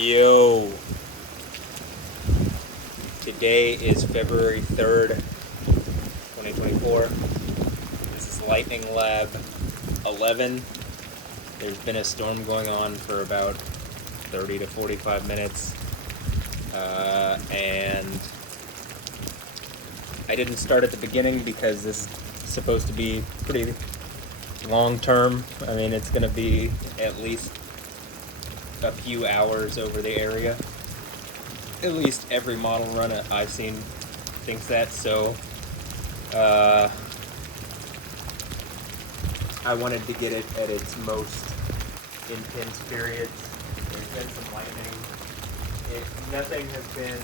Yo, today is February 3rd, 2024. This is Lightning Lab 11. There's been a storm going on for about 30 to 45 minutes. And I didn't start at the beginning because this is supposed to be pretty long term. I mean, it's going to be at least a few hours over the area. At least every model run I've seen thinks that, so I wanted to get it at its most intense periods. There's been some lightning. Nothing has been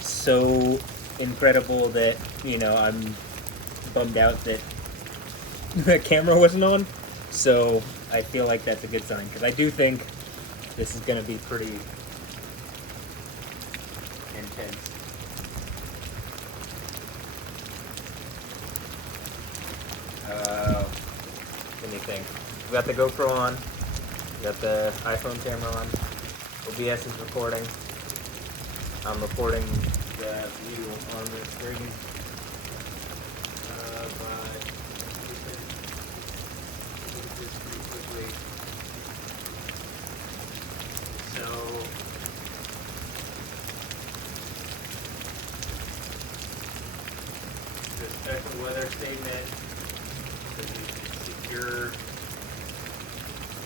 so incredible that, I'm bummed out that the camera wasn't on, so I feel like that's a good sign, because I do think this is going to be pretty intense. Let me think. We got the GoPro on, we got the iPhone camera on, OBS is recording, I'm reporting the view on the screen. So the special weather statement says you should secure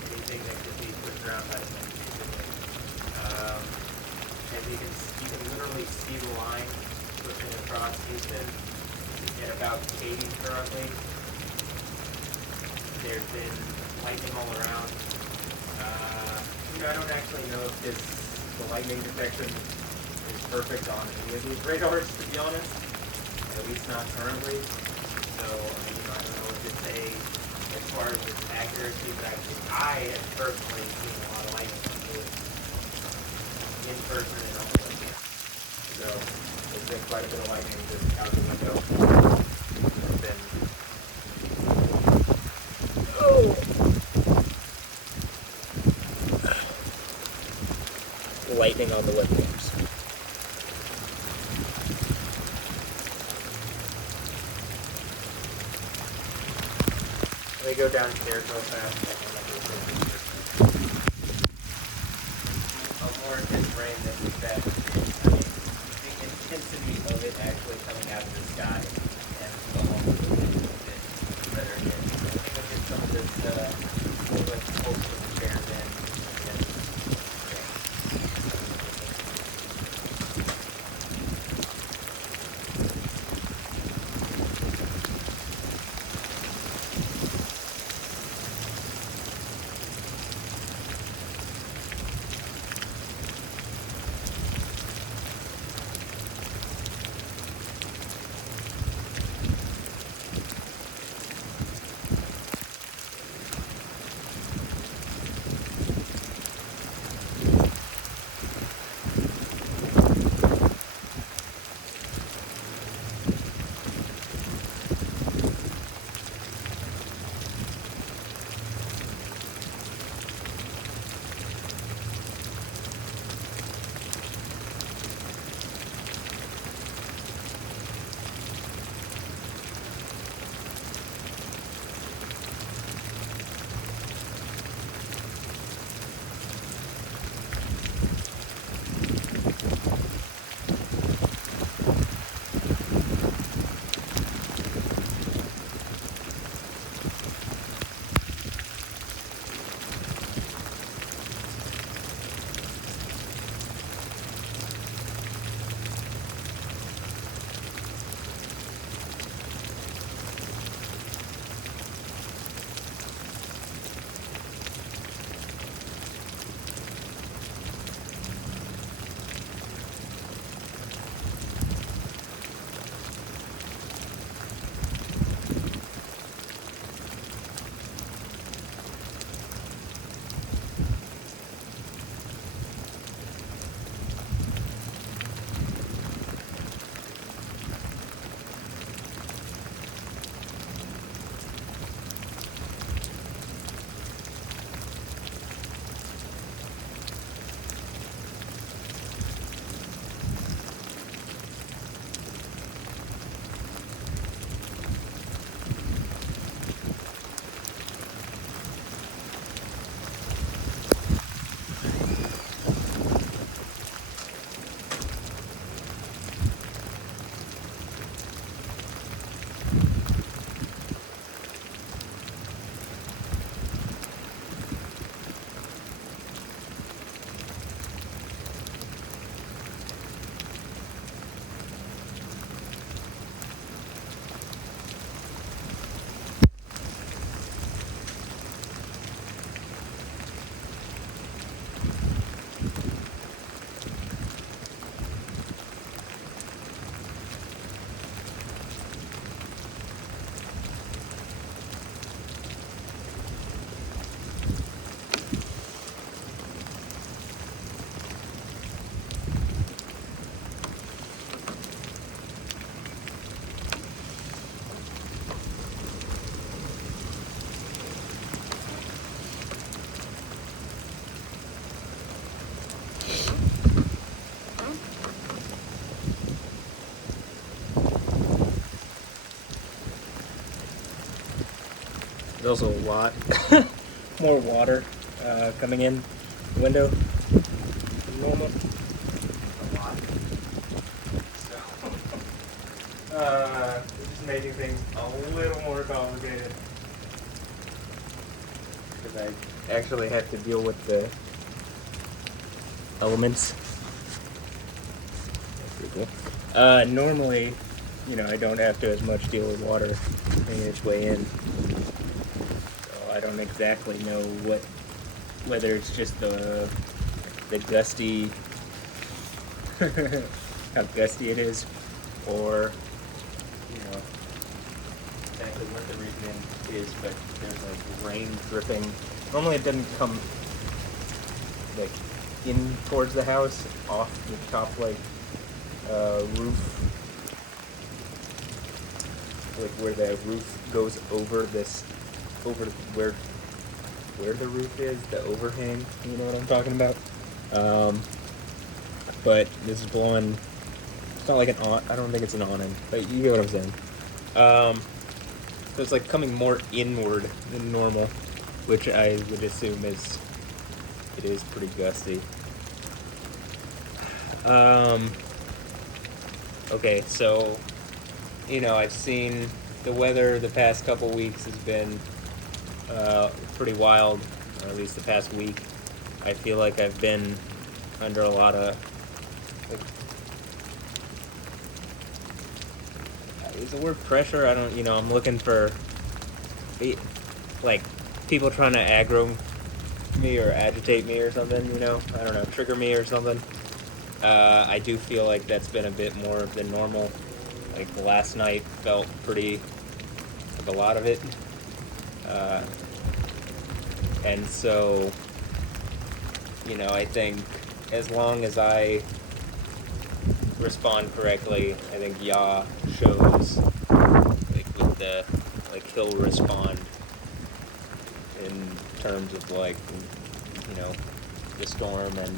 anything that could be put around by some and you can literally see the line pushing across Houston at about 80 currently. There's been lightning all around. I don't actually know if the lightning detection is perfect on any of these radars, to be honest. At least not currently. So, I don't know what to say as far as its accuracy, but I have personally seen a lot of lightning in person and on the window. So, there's been quite a bit of lightning just out the window. There's been lightning on the webcams. Let me go downstairs real fast. A more intense rain than we've had. The intensity of it actually coming out of the sky and the whole better again. I think I'll get some of this wholesome repairs in. There's also a lot more water coming in the window than normal. A lot. So, it's just making things a little more complicated. Because I actually have to deal with the elements. That's pretty cool. Normally, you know, I don't have to as much deal with water making its way in. So I don't exactly know whether it's just the gusty, how gusty it is, or, you know, exactly what the reason is, but there's like rain dripping. Normally it doesn't come like in towards the house, off the top like roof, like where the roof goes over this, over where the roof is, the overhang, you know what I'm talking about? But this is blowing, it's not like an I don't think it's an awning, but you get what I'm saying. So it's like coming more inward than normal, which I would assume it is pretty gusty. Okay, so, you know, I've seen the weather the past couple weeks has been pretty wild, or at least the past week. I feel like I've been under a lot of, is the word pressure? I don't, you know, I'm looking for, like, people trying to aggro me or agitate me or something, you know? I don't know, trigger me or something. I do feel like that's been a bit more than normal. Like, last night felt pretty, like a lot of it. And so, you know, I think as long as I respond correctly, I think Yah shows, like, with the, like, he'll respond in terms of, like, you know, the storm and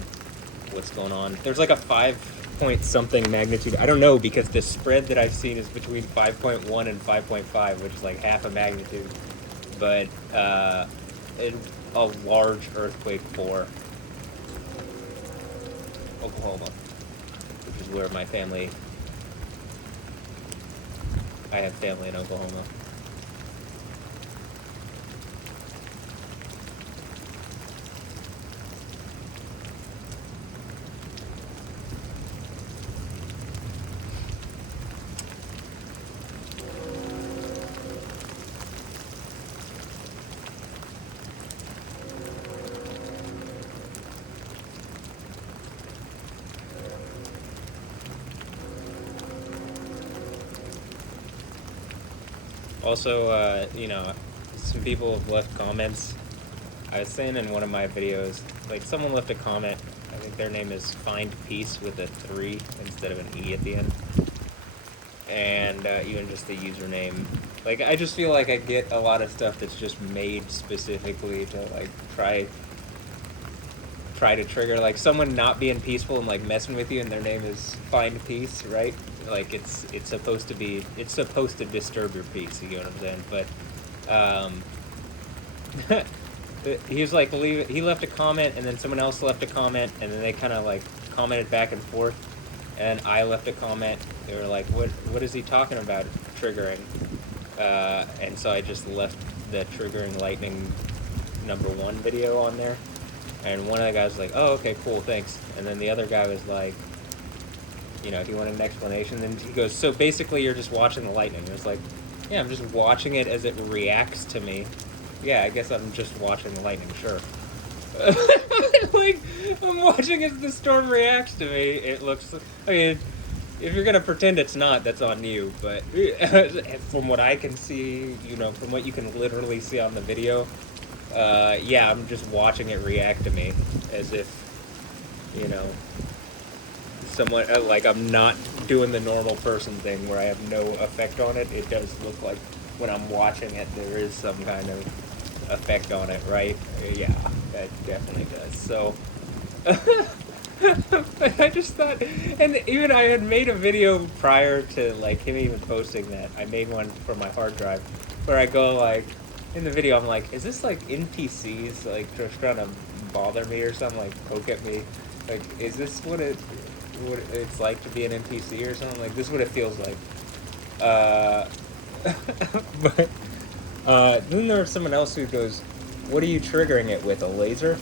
what's going on. There's like a 5-point-something magnitude. I don't know, because the spread that I've seen is between 5.1 and 5.5, which is like half a magnitude. But a large earthquake for Oklahoma, which is where my family, I have family in Oklahoma. Also, you know, some people have left comments. I was saying in one of my videos, like, someone left a comment. I think their name is Find Peace with a 3 instead of an E at the end. And even just the username. Like, I just feel like I get a lot of stuff that's just made specifically to, like, try to trigger, like, someone not being peaceful and, like, messing with you, and their name is Find Peace, right? Like, it's supposed to disturb your peace, you get what I'm saying? But he was like, he left a comment, and then someone else left a comment, and then they kind of like commented back and forth, and I left a comment. They were like, what is he talking about triggering? And so I just left the triggering lightning #1 video on there, and one of the guys was like, oh, okay, cool, thanks. And then the other guy was like, you know, do you want an explanation? And he goes, so basically you're just watching the lightning. It was like, yeah, I'm just watching it as it reacts to me. Yeah, I guess I'm just watching the lightning, sure. Like, I'm watching as the storm reacts to me. It looks, I mean, if you're going to pretend it's not, that's on you. But from what I can see, you know, from what you can literally see on the video, yeah, I'm just watching it react to me as if, you know, somewhat, like, I'm not doing the normal person thing where I have no effect on it. It does look like when I'm watching it, there is some kind of effect on it, right? Yeah, that definitely does. So, I just thought, and even I had made a video prior to, like, him even posting that. I made one for my hard drive where I go, like, in the video, I'm like, is this like NPCs like just trying to bother me or something, like poke at me? Like, is this what it's like to be an NPC or something? Like, this is what it feels like. Uh, but then there's someone else who goes, "What are you triggering it with? A laser?"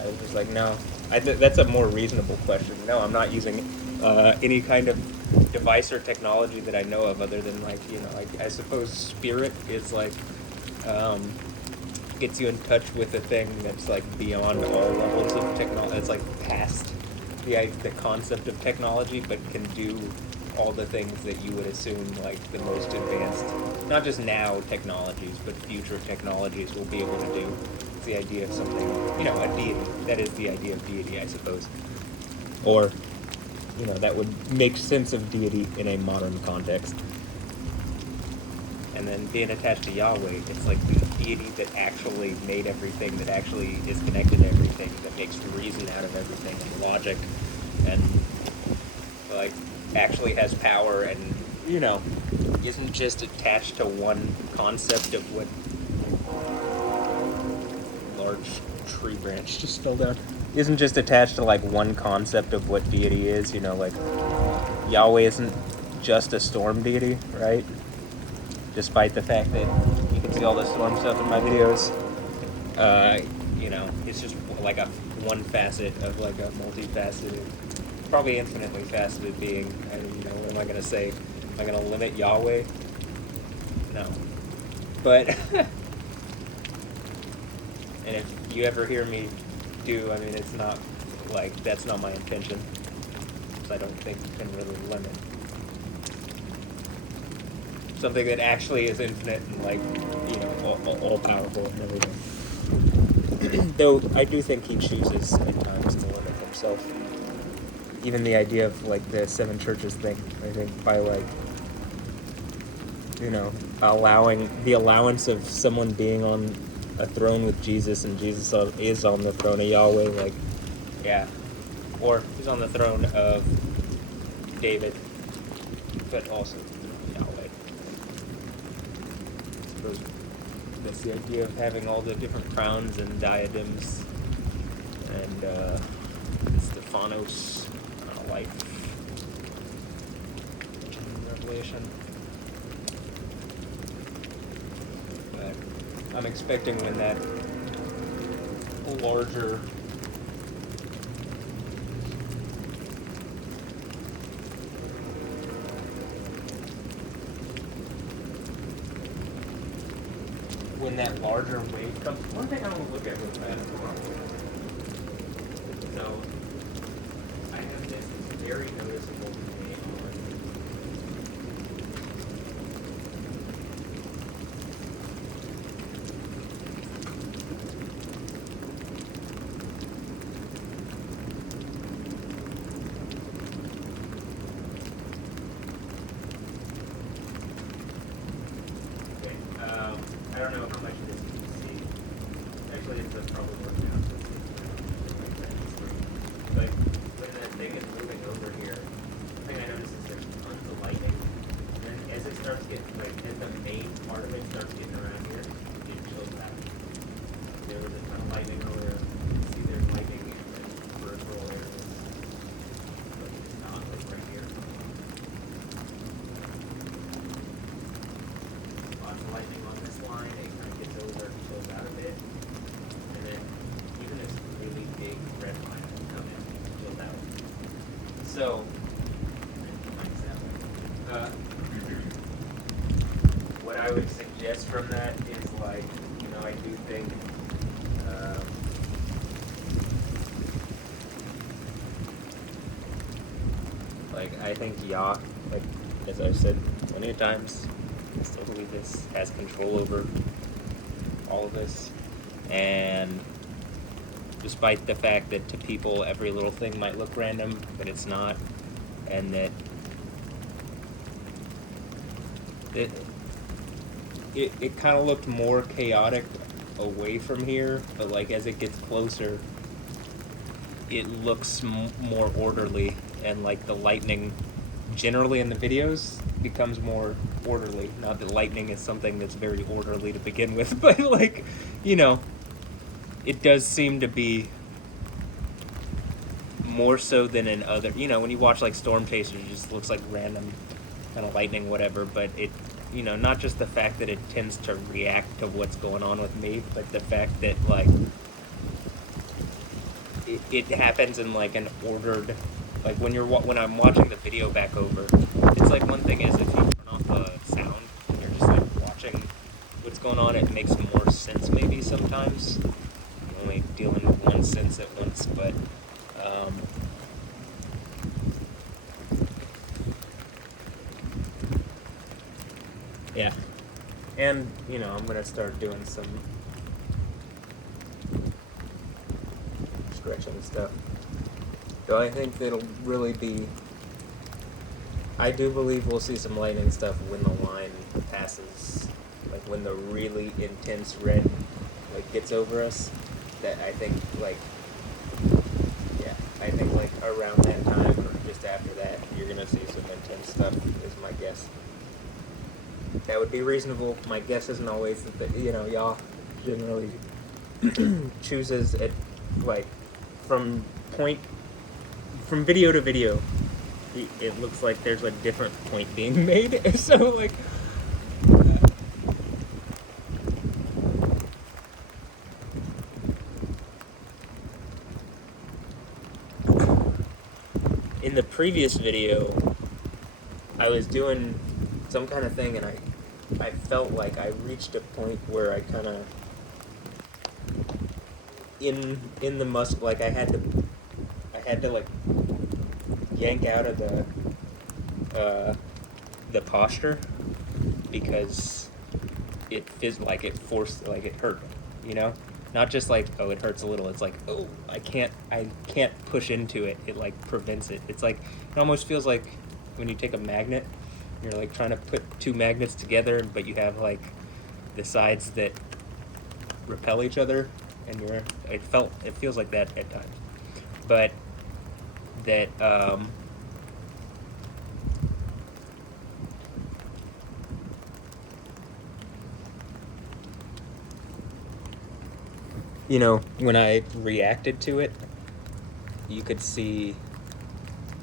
I was just like, "No." That's a more reasonable question. No, I'm not using any kind of device or technology that I know of, other than like like I suppose spirit is like um, gets you in touch with a thing that's like beyond all levels of technology. It's like past the concept of technology, but can do all the things that you would assume like the most advanced, not just now technologies, but future technologies will be able to do. It's the idea of something, a deity. That is the idea of deity, I suppose. Or, that would make sense of deity in a modern context. And then being attached to Yahweh, it's like the deity that actually made everything, that actually is connected to everything, that makes reason out of everything, and logic, and like actually has power, and isn't just attached to one concept of what large tree branch just fell down. Isn't just attached to like one concept of what deity is, like Yahweh isn't just a storm deity, right? Despite the fact that you can see all the storm stuff in my videos. It's just like a one facet of like a multifaceted, probably infinitely faceted being. And what am I gonna say? Am I gonna limit Yahweh? No. But and if you ever hear me it's not like that's not my intention. So I don't think you can really limit something that actually is infinite and like all powerful and everything. Though I do think he chooses at times to limit himself. Even the idea of like the seven churches thing, I think by like allowing the allowance of someone being on a throne with Jesus, and Jesus is on the throne of Yahweh, like or he's on the throne of David, but also Yahweh. I suppose that's the idea of having all the different crowns and diadems and Stephanos life in Revelation. But I'm expecting when that larger wave comes. One thing I want to look at with that. So I have this very noticeable thing I don't know how much of this you can see. Actually, it's probably working out. But when that thing is moving over here, the thing I notice is there's tons of lightning. And then as it starts getting, as the main part of it starts getting around here, it chills back. There was a ton of lightning over there. You can see there's lightning in the peripheral areas. But it's not like right here. Lots of lightning on this line. It kind of gets over and chills out a bit. And then even this really big red line will come in and chill out. So, what I would suggest from that is like, I do think I think Yah, like as I've said many times, I still believe this has control over all of this, and despite the fact that to people every little thing might look random, but it's not, and that it kind of looked more chaotic away from here, but like as it gets closer, it looks more orderly, and like the lightning generally in the videos becomes more orderly. Not that lightning is something that's very orderly to begin with, but like, you know, it does seem to be more so than in other, you know, when you watch like storm chasers, it just looks like random kind of lightning, whatever, but it, you know, not just the fact that it tends to react to what's going on with me, but the fact that like it happens in like an ordered, like when I'm watching the video back over, it's like one thing is if you turn off the sound and you're just like watching what's going on, it makes more sense maybe sometimes. You're only dealing with one sense at once, but yeah. And, you know, I'm gonna start doing some stretching stuff. So I think it'll really be, I do believe we'll see some lightning stuff when the line passes, like when the really intense red like gets over us. That I think like, yeah, I think like around that time or just after that, you're gonna see some intense stuff. Is my guess. That would be reasonable. My guess isn't always that you know y'all generally chooses it like from video to video. It looks like there's a different point being made. So like in the previous video I was doing some kind of thing and I felt like I reached a point where I kind of in the muscle, like I had to like yank out of the posture because it feels like it forced, like it hurt, you know, not just like, oh, it hurts a little, it's like, oh, I can't push into it, it like prevents it. It's like, it almost feels like when you take a magnet, you're like trying to put two magnets together, but you have like the sides that repel each other, and it feels like that at times. But that you know, when I reacted to it, you could see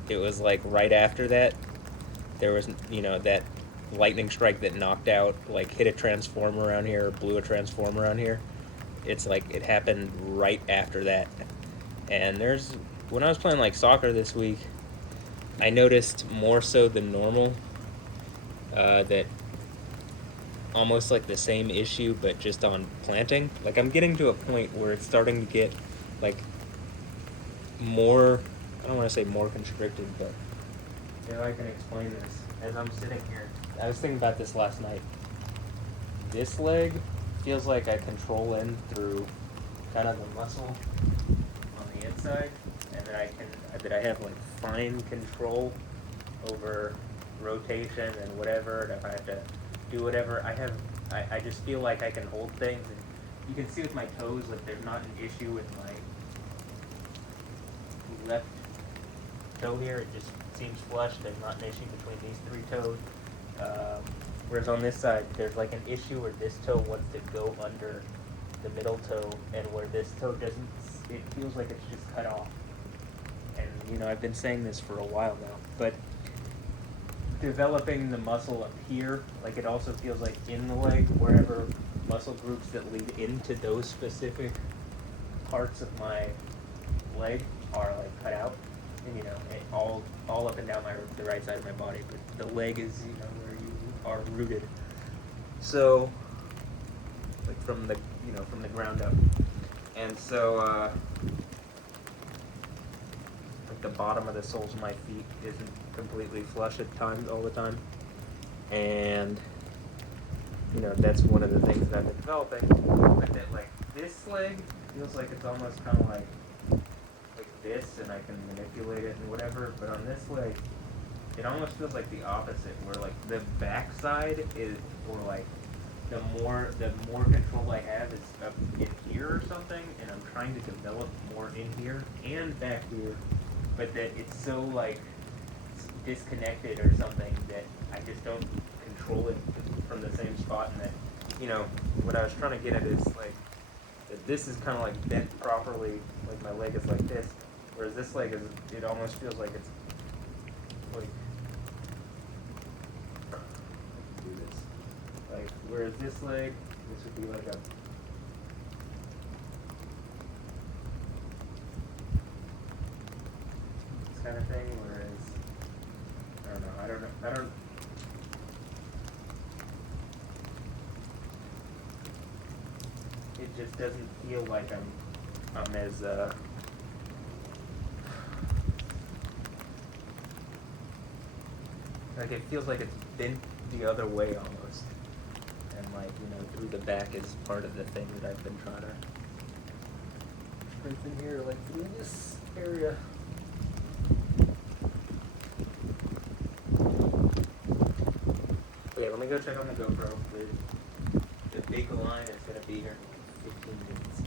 it was like right after that there was, you know, that lightning strike that knocked out, like hit a transformer around here or blew a transformer around here. It's like it happened right after that. And when I was playing like soccer this week, I noticed more so than normal that almost like the same issue, but just on planting. Like I'm getting to a point where it's starting to get like more, I don't want to say more constricted, but if I can explain this. As I'm sitting here, I was thinking about this last night. This leg feels like I control in through kind of the muscle on the inside, and that I have like fine control over rotation and whatever, and if I have to do whatever, I just feel like I can hold things, and you can see with my toes, like there's not an issue with my left toe here, it just seems flush, there's not an issue between these three toes, whereas on this side, there's like an issue where this toe wants to go under the middle toe, and where this toe doesn't, it feels like it's just cut off. And, you know, I've been saying this for a while now, but developing the muscle up here, like it also feels like in the leg, wherever muscle groups that lead into those specific parts of my leg are like cut out, and you know, all up and down the right side of my body, but the leg is, you know, where you are rooted. So, like from the, you know, from the ground up, and so like the bottom of the soles of my feet isn't completely flush at times, all the time, and you know, that's one of the things that I've been developing. But that, like, this leg feels like it's almost kind of like this, and I can manipulate it and whatever. But on this leg, it almost feels like the opposite, where like the back side is, or like the more control I have is up in here or something, and I'm trying to develop more in here and back here. But that it's so like disconnected or something, that I just don't control it from the same spot, and that, you know, what I was trying to get at is like that this is kind of like bent properly, like my leg is like this, whereas this leg is, it almost feels like it's like, do this, like, whereas this leg, this would be like a, this kind of thing, whereas, I don't know, I don't, it just doesn't feel like I'm as, like it feels like it's bent the other way almost. And like, you know, through the back is part of the thing that I've been trying to strengthen here, like through this area. Okay, let me go check on the GoPro. The big line is gonna be here in 15 minutes.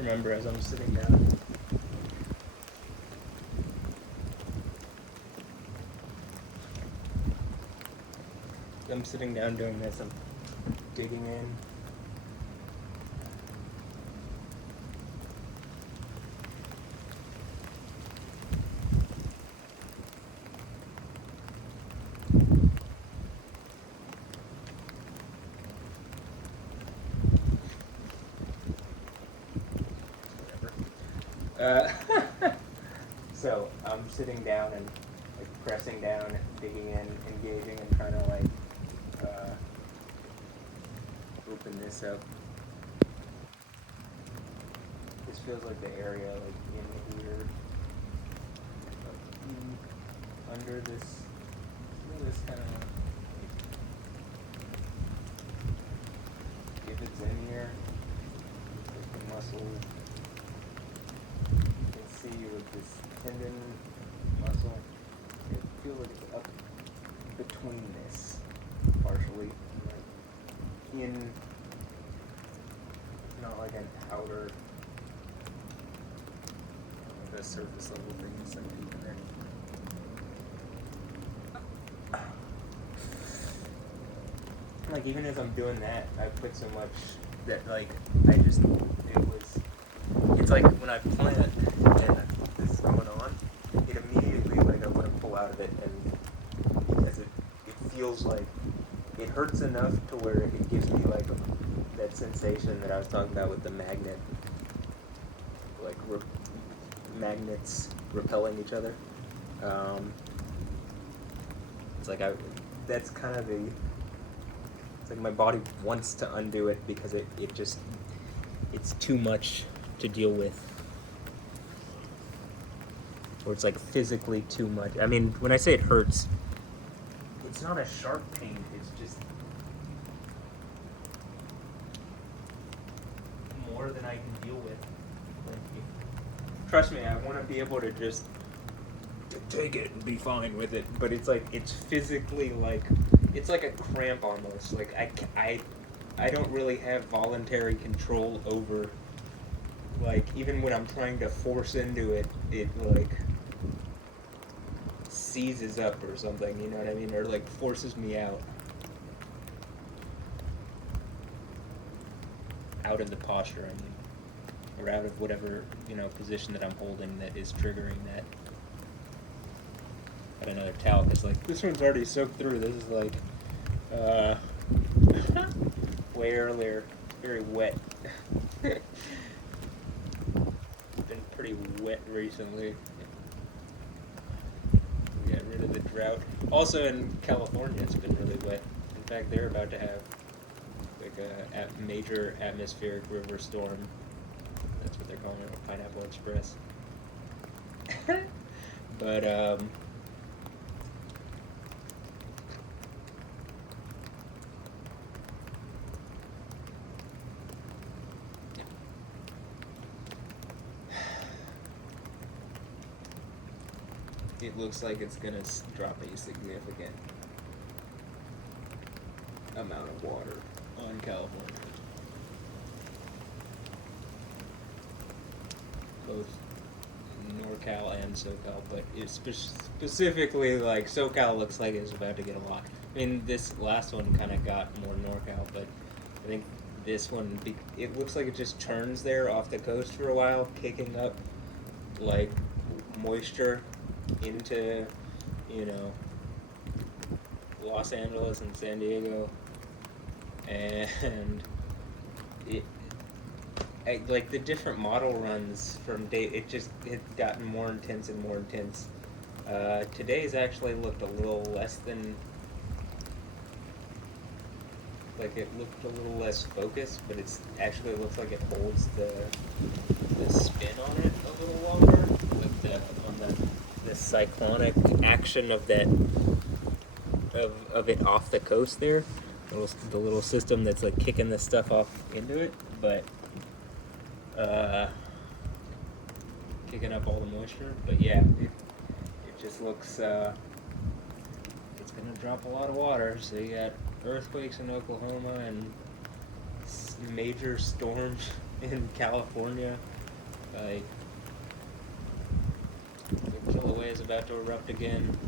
remember as I'm sitting down. I'm sitting down doing this, I'm digging in. So I'm sitting down and like pressing down, digging in, engaging, and trying to like open this up. This feels like the area like in here, under this kind of. If it's in here, like the muscle. See with this tendon muscle, it feels like it's up between this, partially, like in, not like an outer, the surface level thing, it's like deep in there. Like even as I'm doing that, I put so much that like, it's like when I plant and this is going on, it immediately, like I want to pull out of it, and because it feels like it hurts enough to where it gives me like that sensation that I was talking about with the magnet, like magnets repelling each other. It's like that's kind of it's like my body wants to undo it because it's too much to deal with, or it's like physically too much. I mean, when I say it hurts, it's not a sharp pain, it's just more than I can deal with. Trust me, I want to be able to just take it and be fine with it, but it's like, it's physically like, it's like a cramp almost. Like I don't really have voluntary control over, like, even when I'm trying to force into it, it like seizes up or something, you know what I mean? Or like forces me out of the posture, I mean, or out of whatever, position that I'm holding that is triggering that. Got another towel, because like this one's already soaked through. This is like way earlier, very wet. It's been pretty wet recently. Get rid of the drought. Also in California, it's been really wet. In fact, they're about to have like a major atmospheric river storm. That's what they're calling it, a Pineapple Express. But it looks like it's gonna drop a significant amount of water on California. Both NorCal and SoCal, but it's specifically like SoCal looks like it's about to get a lot. I mean, this last one kind of got more NorCal, but I think this one, it looks like it just churns there off the coast for a while, kicking up like moisture into, Los Angeles and San Diego, and like the different model runs from day, it's gotten more intense and more intense. Today's actually looked a little less than, like it looked a little less focused, but it's actually looks like it holds the spin on it a little longer, like the cyclonic action of that of it off the coast there, the little system that's like kicking this stuff off into it, but kicking up all the moisture. But yeah, it just looks it's gonna drop a lot of water. So you got earthquakes in Oklahoma and major storms in California. Like, the Kilauea is about to erupt again.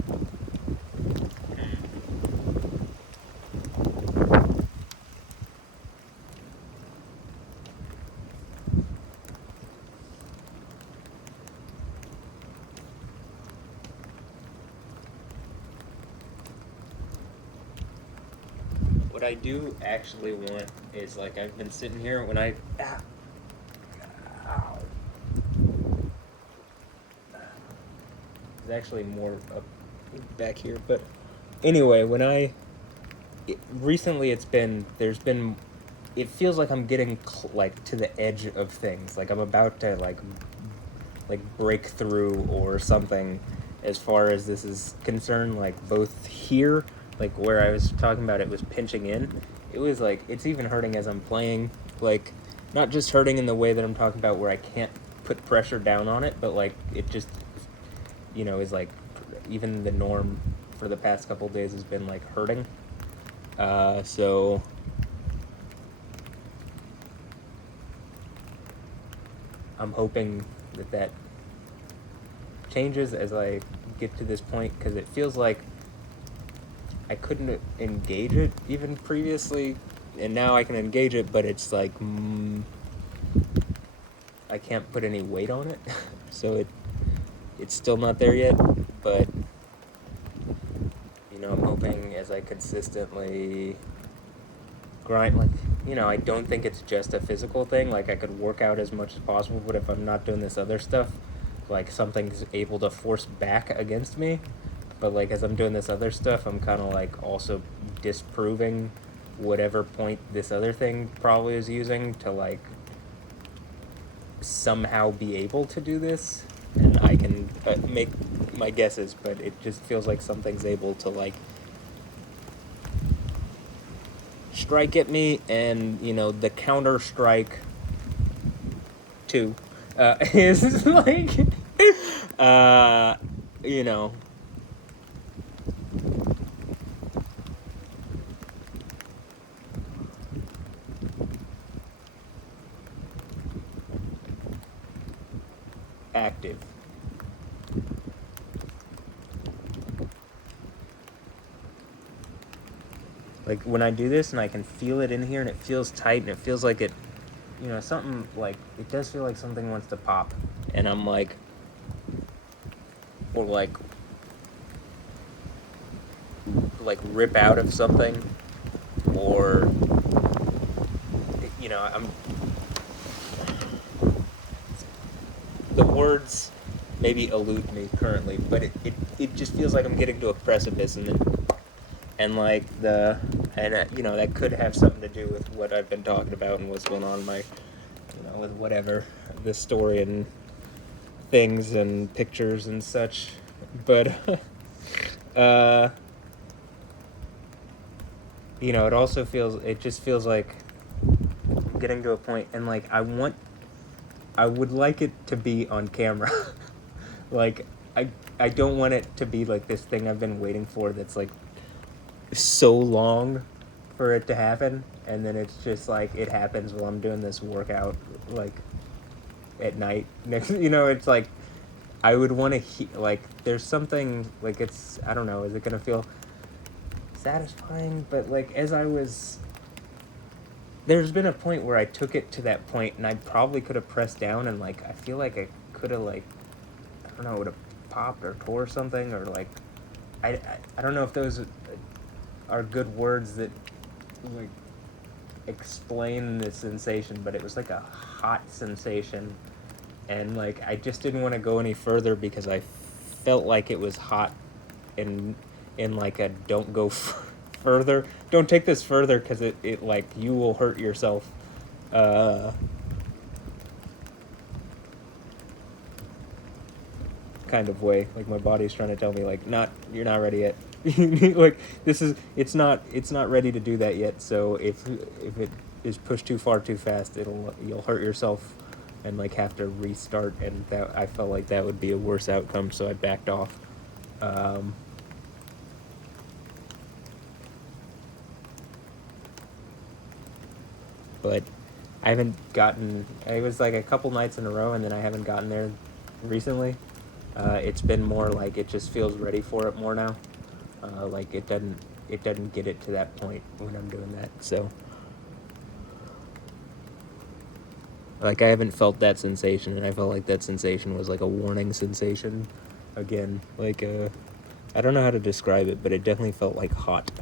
What I do actually want is, like, I've been sitting here when I... Ow. There's actually more up back here, but anyway, when recently it feels like I'm getting like to the edge of things, like I'm about to like break through or something as far as this is concerned, like both here, like where I was talking about it was pinching in, it was like it's even hurting as I'm playing, like not just hurting in the way that I'm talking about where I can't put pressure down on it, but like it just, is like even the norm for the past couple of days has been like hurting. So I'm hoping that changes as I get to this point, because it feels like I couldn't engage it even previously, and now I can engage it, but it's like I can't put any weight on it, so it's still not there yet, but I'm hoping as I consistently grind, like, I don't think it's just a physical thing, like I could work out as much as possible, but if I'm not doing this other stuff, like something's able to force back against me, but like as I'm doing this other stuff, I'm kind of like also disproving whatever point this other thing probably is using to like somehow be able to do this, and I can make my guesses, but it just feels like something's able to like strike at me, and the counter strike too is like uh you know active. Like when I do this and I can feel it in here and it feels tight and it feels like it, something like, it does feel like something wants to pop, and I'm like, or like rip out of something, or I'm, the words maybe elude me currently, but it just feels like I'm getting to a precipice, and like that could have something to do with what I've been talking about and what's going on in my, with whatever the story and things and pictures and such, but it just feels like I'm getting to a point, and like I would like it to be on camera. Like I don't want it to be like this thing I've been waiting for that's like so long for it to happen, and then it's just like it happens while I'm doing this workout, like at night. It's like I would want to like there's something like, it's, I don't know, is it gonna feel satisfying? But like there's been a point where I took it to that point and I probably could have pressed down, and like I feel like I could have, like, I don't know, would have popped or tore something, or like I don't know if those are good words that like explain the sensation, but it was like a hot sensation, and like I just didn't want to go any further because I felt like it was hot, in like a don't go further, don't take this further, because it like you will hurt yourself kind of way. Like my body's trying to tell me like, you're not ready yet. Like it's not ready to do that yet, so if it is pushed too far too fast, you'll hurt yourself and like have to restart, and that, I felt like that would be a worse outcome, so I backed off. But I haven't gotten. It was like a couple nights in a row, and then I haven't gotten there recently. It's been more like it just feels ready for it more now. Like it doesn't get it to that point when I'm doing that. So like I haven't felt that sensation, and I felt like that sensation was like a warning sensation. Again, like I don't know how to describe it, but it definitely felt like hot.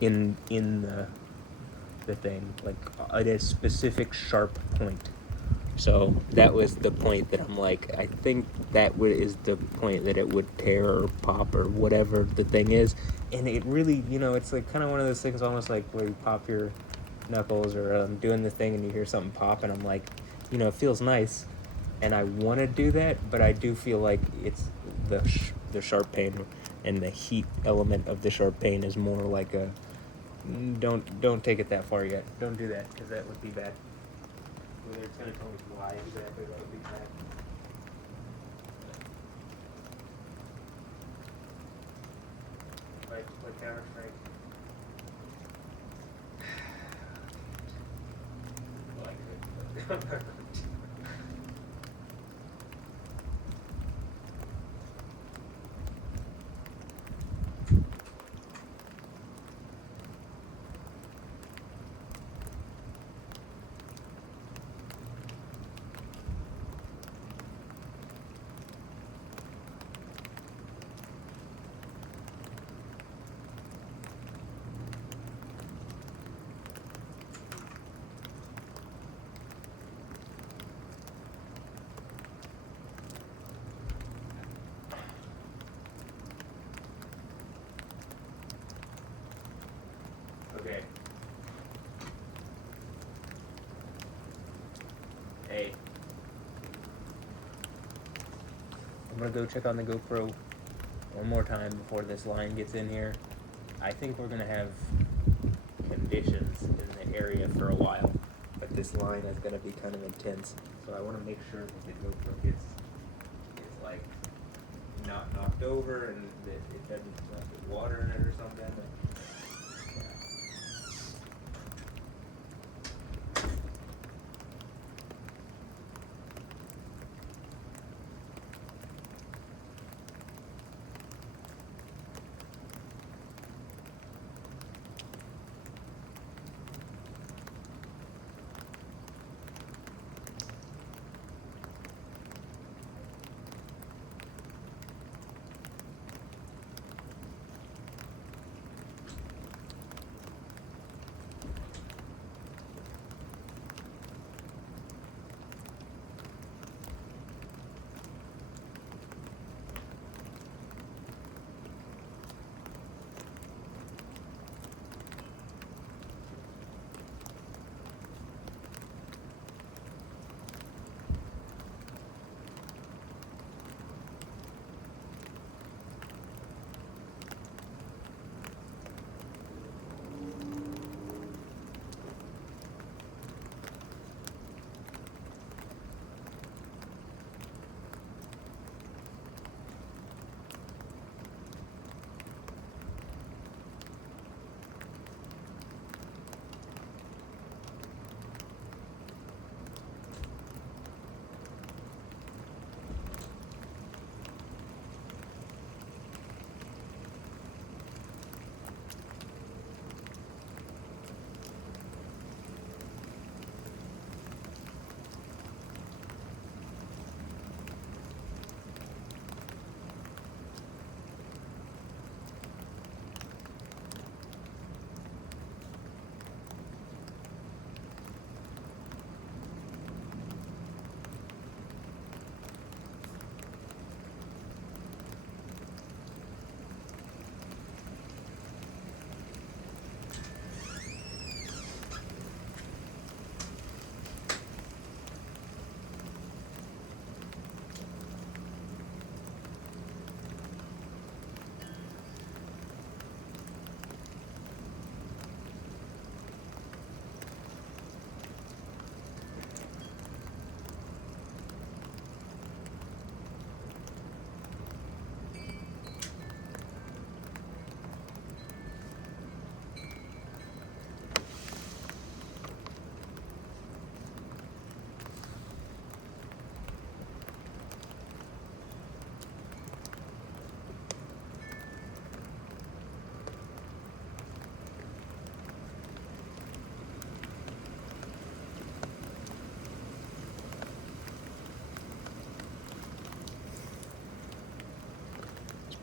In the thing, like at a specific sharp point. So that was the point that I'm like, I think that is the point that it would tear or pop or whatever the thing is. And it really, it's like kind of one of those things almost like where you pop your knuckles or doing the thing and you hear something pop, and I'm like, it feels nice. And I want to do that, but I do feel like it's the sharp pain and the heat element of the sharp pain is more like a don't take it that far yet. Don't do that because that would be bad. Whether it's gonna tell me why exactly, that would be bad. Like Counter Strike. Like it. Okay. Hey. I'm gonna go check on the GoPro one more time before this line gets in here. I think we're gonna have conditions in the area for a while, but this line is gonna be kind of intense. So I want to make sure that the GoPro gets like not knocked over and that it doesn't get water in it or something.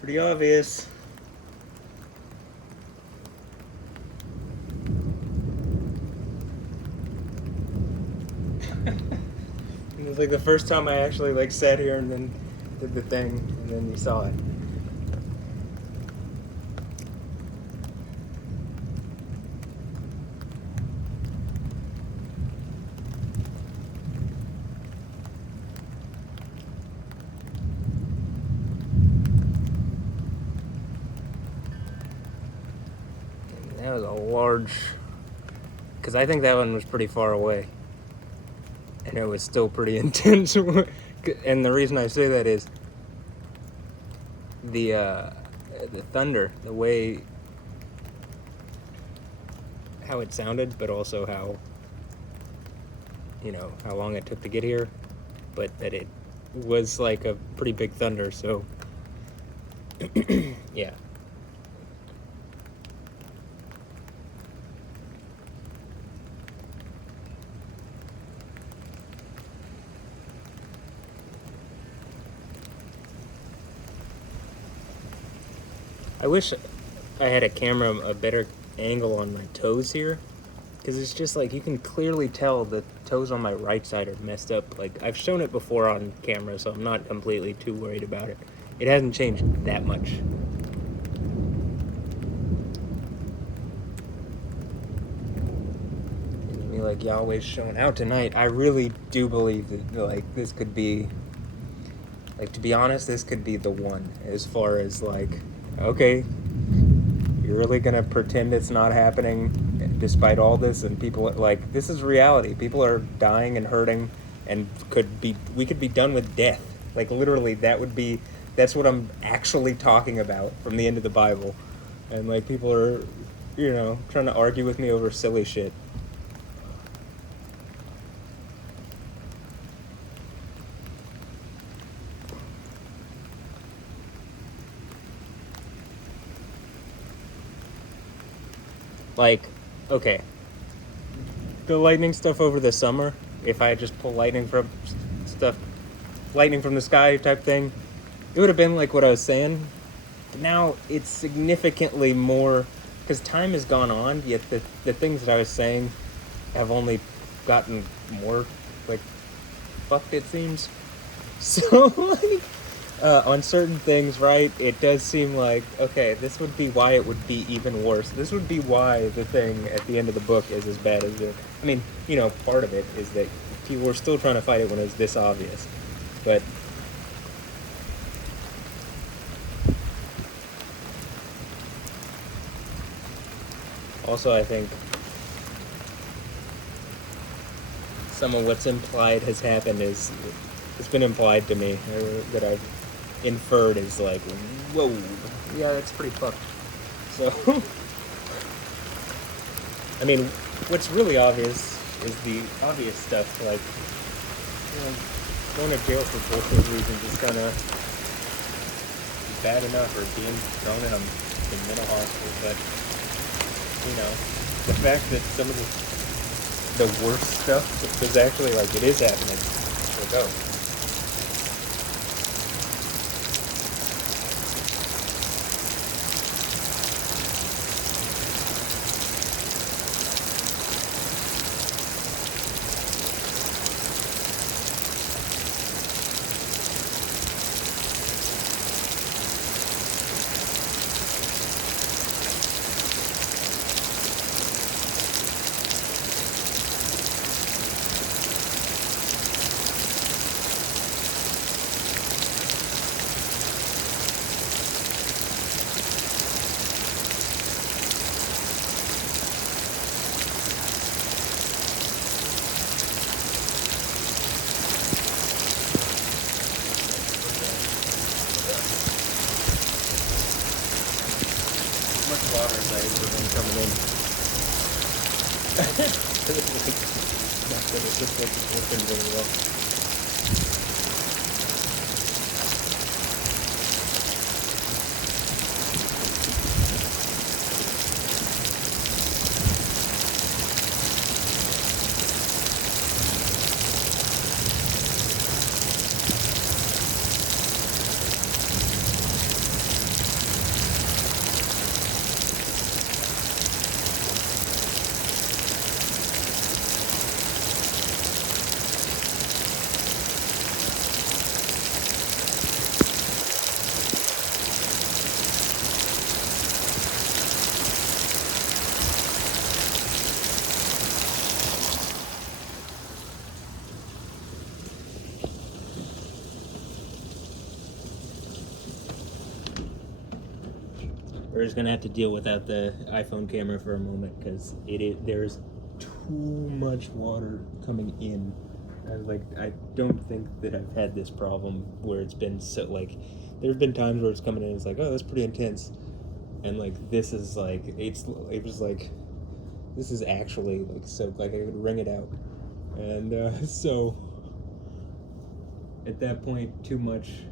Pretty obvious. It was like the first time I actually like sat here and then did the thing, and then you saw it. And that was a large, because I think that one was pretty far away. And it was still pretty intense. And the reason I say that is the thunder, the way how it sounded, but also how, you know, how long it took to get here, but that it was like a pretty big thunder, so yeah. I wish I had a camera, a better angle on my toes here, because it's just like you can clearly tell the toes on my right side are messed up. Like, I've shown it before on camera, so I'm not completely too worried about it. It hasn't changed that much. I mean, like Yahweh's showing out tonight. I really do believe that, like, this could be, like, to be honest, this could be the one, as far as like, okay, you're really gonna pretend it's not happening despite all this, and people, like, this is reality. People are dying and hurting, and we could be done with death. Like, literally, that's what I'm actually talking about from the end of the Bible. And like, people are, you know, trying to argue with me over silly shit. Like, okay, the lightning stuff over the summer, if I just pull lightning from the sky type thing, it would have been like what I was saying. But now it's significantly more, because time has gone on, yet the things that I was saying have only gotten more, like, fucked, it seems. So, like, on certain things, right, it does seem like, okay, this would be why it would be even worse. This would be why the thing at the end of the book is as bad as it. I mean, you know, part of it is that people were still trying to fight it when it was this obvious. But also, I think some of what's implied has happened is, it's been implied to me, that I've inferred is like, whoa, yeah, that's pretty fucked. So, I mean, what's really obvious is the obvious stuff, like, you know, going to jail for bullshit reasons is kind of bad enough, or being thrown in a mental hospital, but, you know, the fact that some of the worst stuff is actually, like, it is happening, so go. Water is coming in. Not good. It looks like it's working really well. we're just gonna have to deal without the iPhone camera for a moment because there's too much water coming in. I don't think that I've had this problem where it's been so like. There have been times where it's coming in and it's like, oh, that's pretty intense, and like this is like it was like this is actually like so like I could wring it out, and so at that point, too much.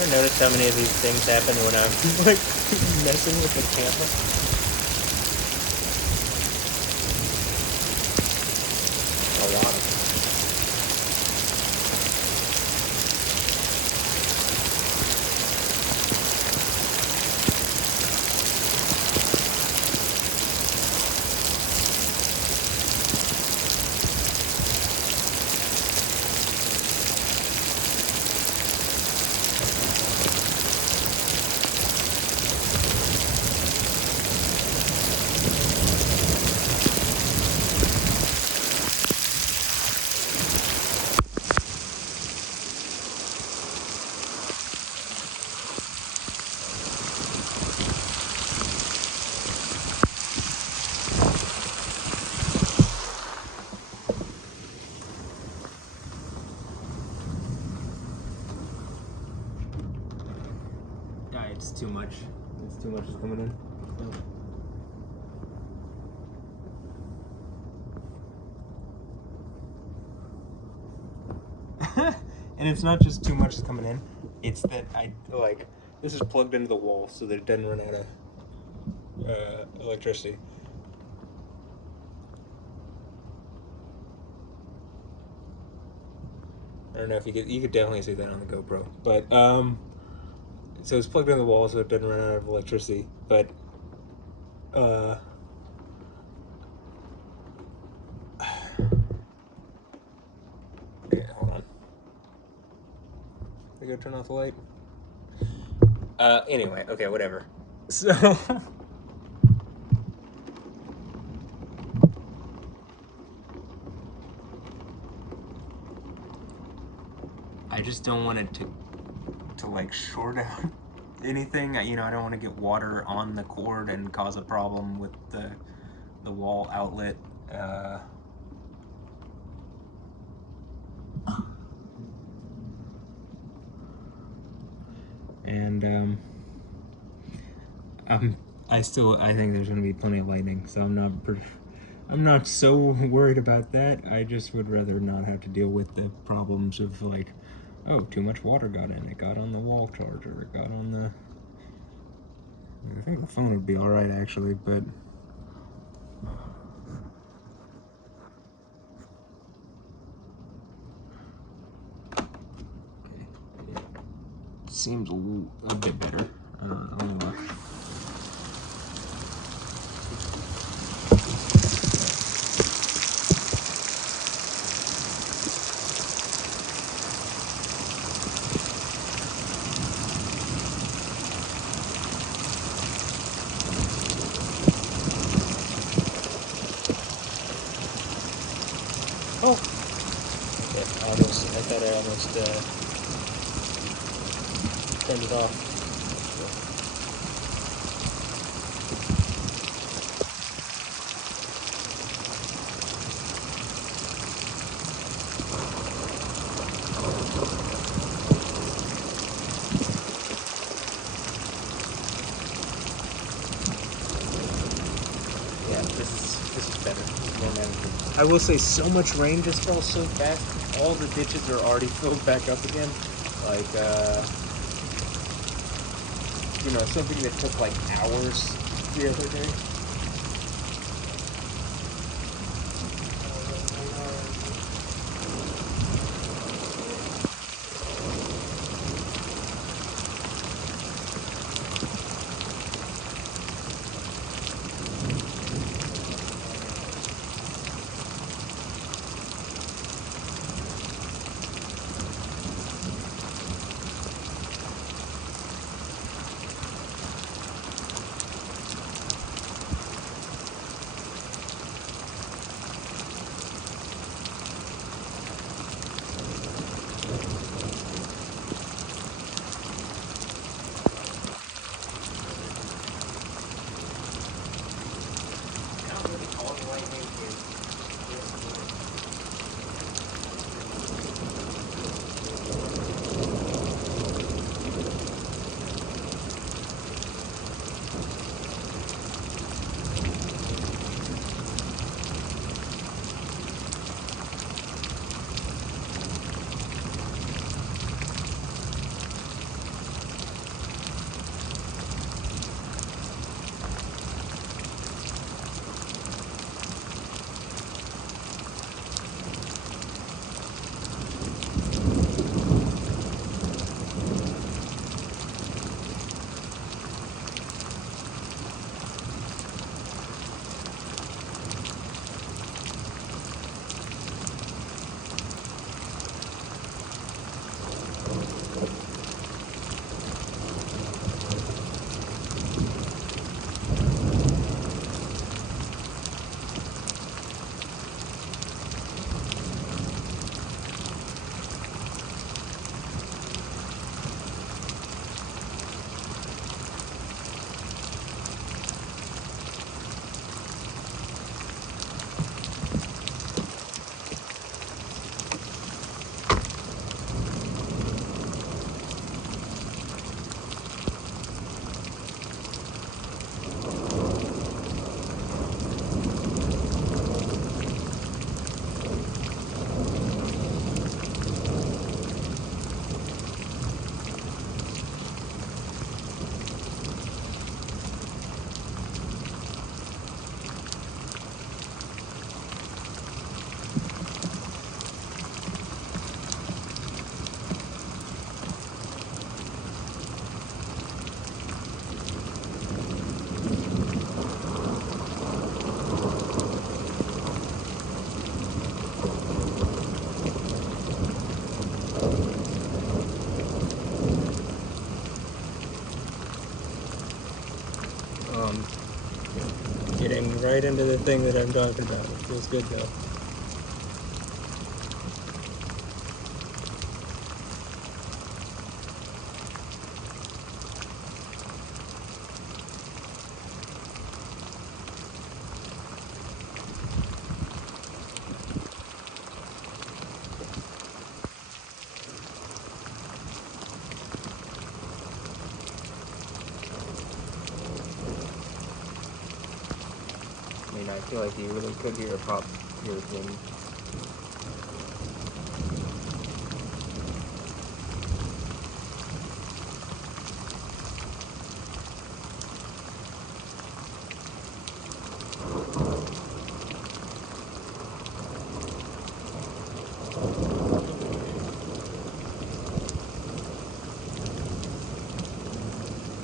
Ever notice how many of these things happen when I'm like messing with the camera? A lot of them. It's too much. It's too much is coming in. And it's not just too much is coming in. It's that this is plugged into the wall so that it doesn't run out of electricity. I don't know if you could definitely see that on the GoPro, but so it's plugged into the wall so it doesn't run out of electricity, but okay, hold on. I go turn off the light. Anyway, okay, whatever. So I just don't want it to like short out anything. I don't want to get water on the cord and cause a problem with the wall outlet. And I think there's going to be plenty of lightning, so I'm not so worried about that. I just would rather not have to deal with the problems of like, oh, too much water got in. It got on the wall charger. It got on the. I think the phone would be all right actually, but. Okay. It seems a bit better. I don't know. Oh! Okay, I thought I almost turned it off. Yeah, this is better. More manageable. I will say, so much rain just fell so fast. All the ditches are already filled back up again. Like, something that took like hours the other day. Getting right into the thing that I'm talking about. It feels good though. I mean, I feel like you really could hear a pop here in.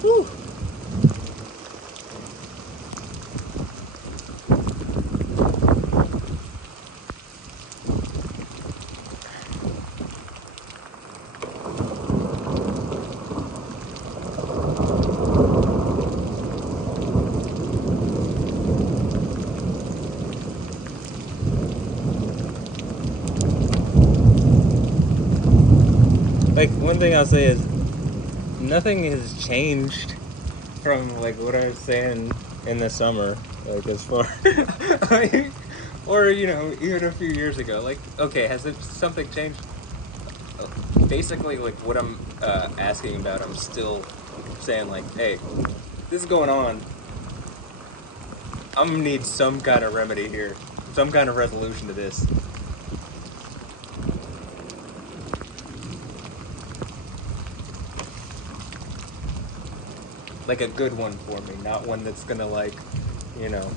Whew. Like, one thing I'll say is nothing has changed from like what I was saying in the summer, like as far like, or even a few years ago. Like, okay, has something changed? Basically, like what I'm asking about, I'm still saying like, hey, this is going on. I'm gonna need some kind of remedy here, some kind of resolution to this. Like a good one for me, not one that's gonna like, you know.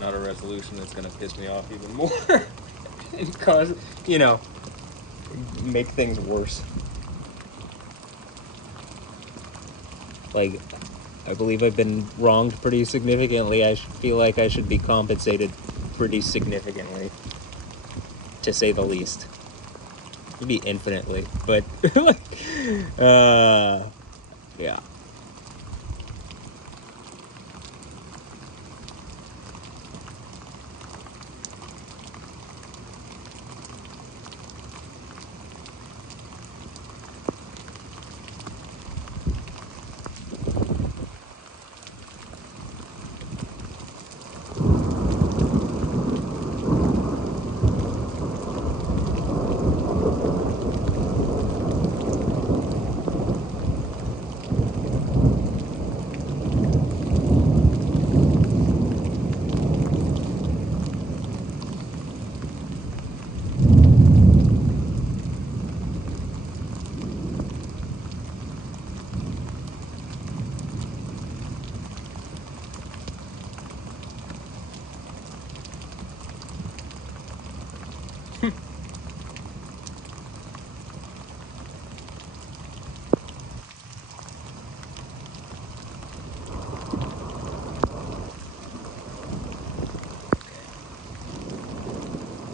Not a resolution that's gonna piss me off even more and cause, make things worse. Like, I believe I've been wronged pretty significantly. I feel like I should be compensated pretty significantly, to say the least. Maybe infinitely, but like, yeah.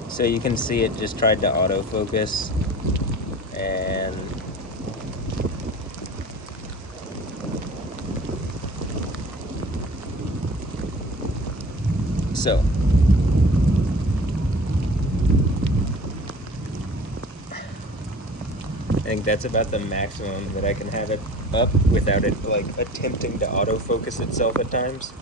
So you can see it just tried to autofocus, and so I think that's about the maximum that I can have it up without it like attempting to autofocus itself at times.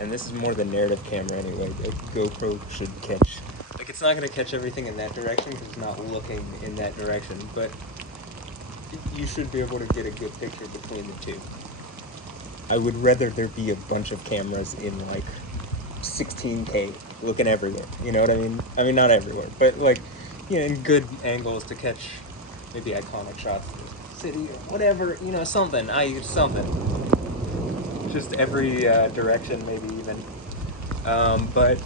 And this is more the narrative camera anyway. The GoPro should catch. Like, it's not going to catch everything in that direction because it's not looking in that direction, but you should be able to get a good picture between the two. I would rather there be a bunch of cameras in like 16K looking everywhere. You know what I mean? I mean, not everywhere, but like, you know, in good angles to catch maybe iconic shots of the city or whatever. You know, something. Something. Just every direction, maybe even. But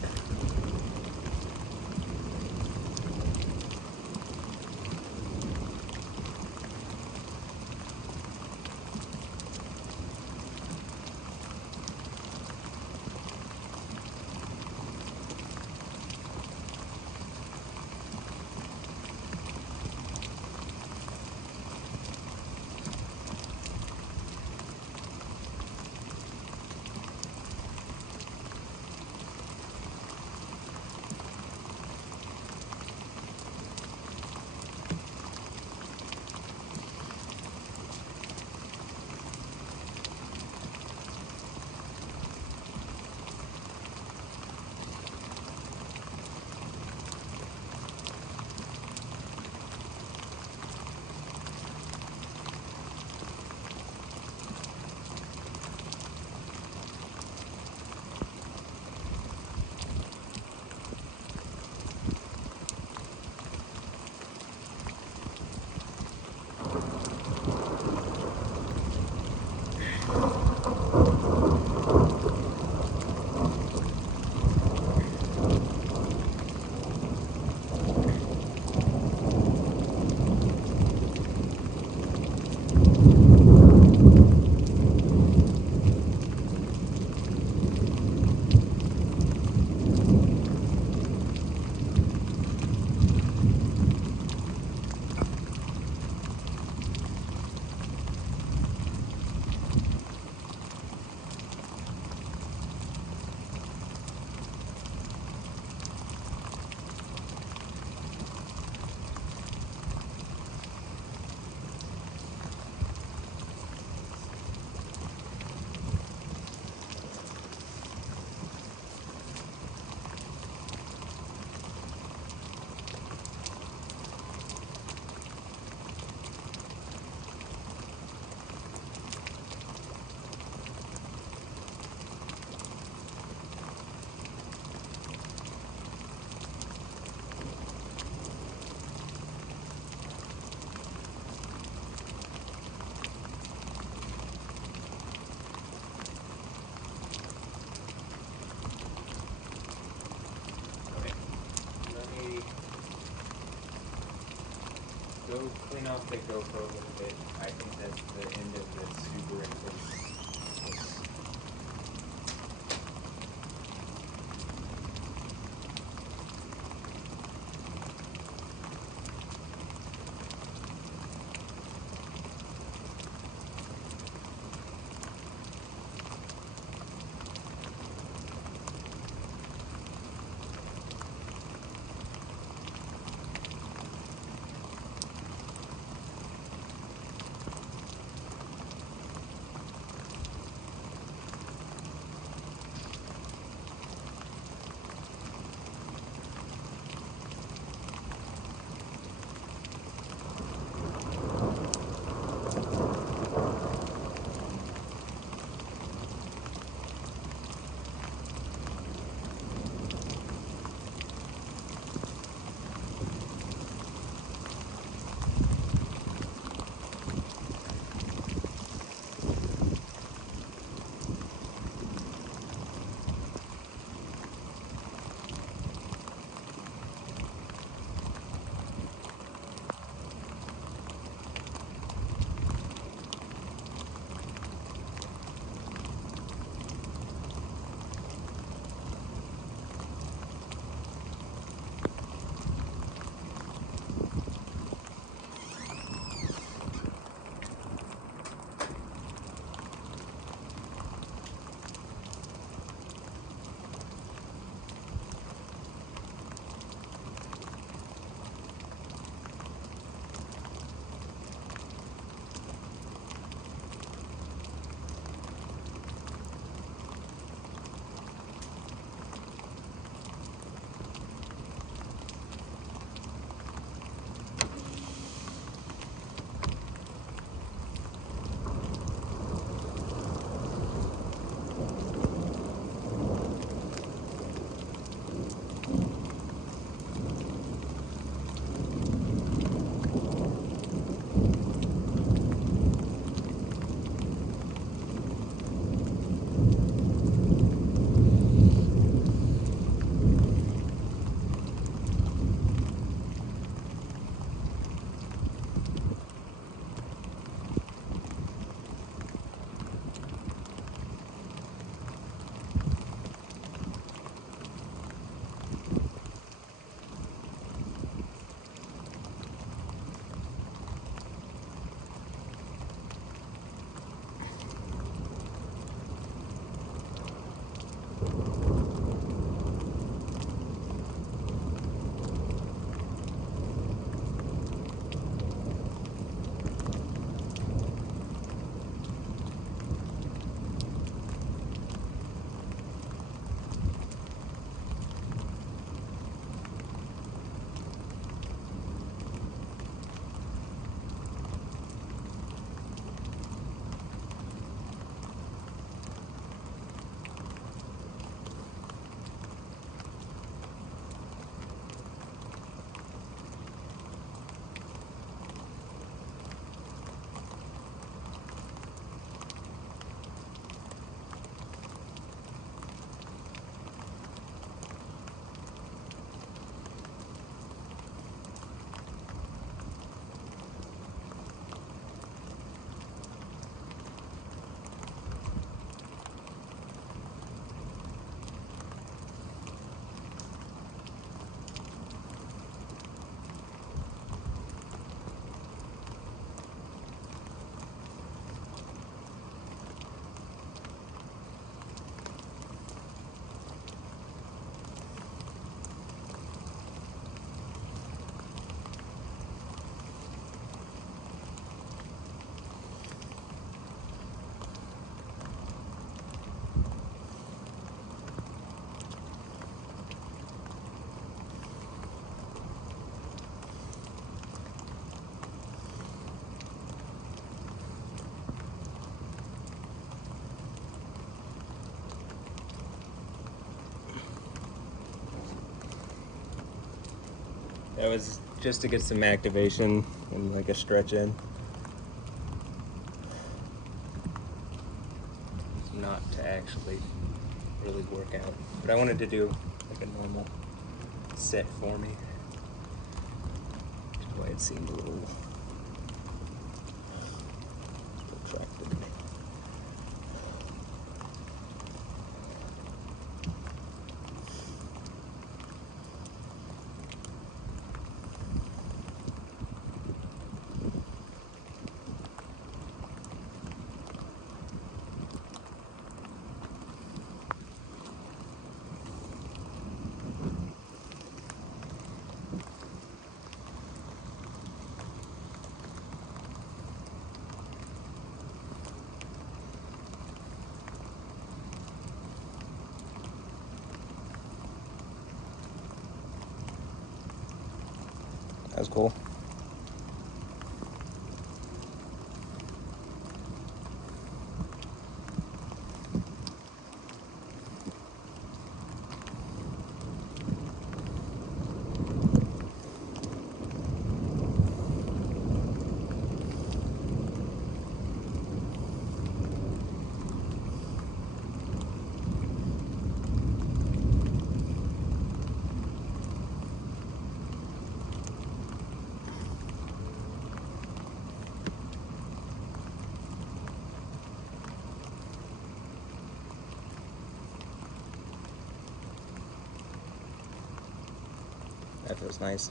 Okay. Let me go clean off the GoPro a little bit. I think that's the end of the superimpose. That was just to get some activation and like a stretch in. It's not to actually really work out. But I wanted to do like a normal set for me. Which is why it seemed a little protracted. That was cool. That feels nice.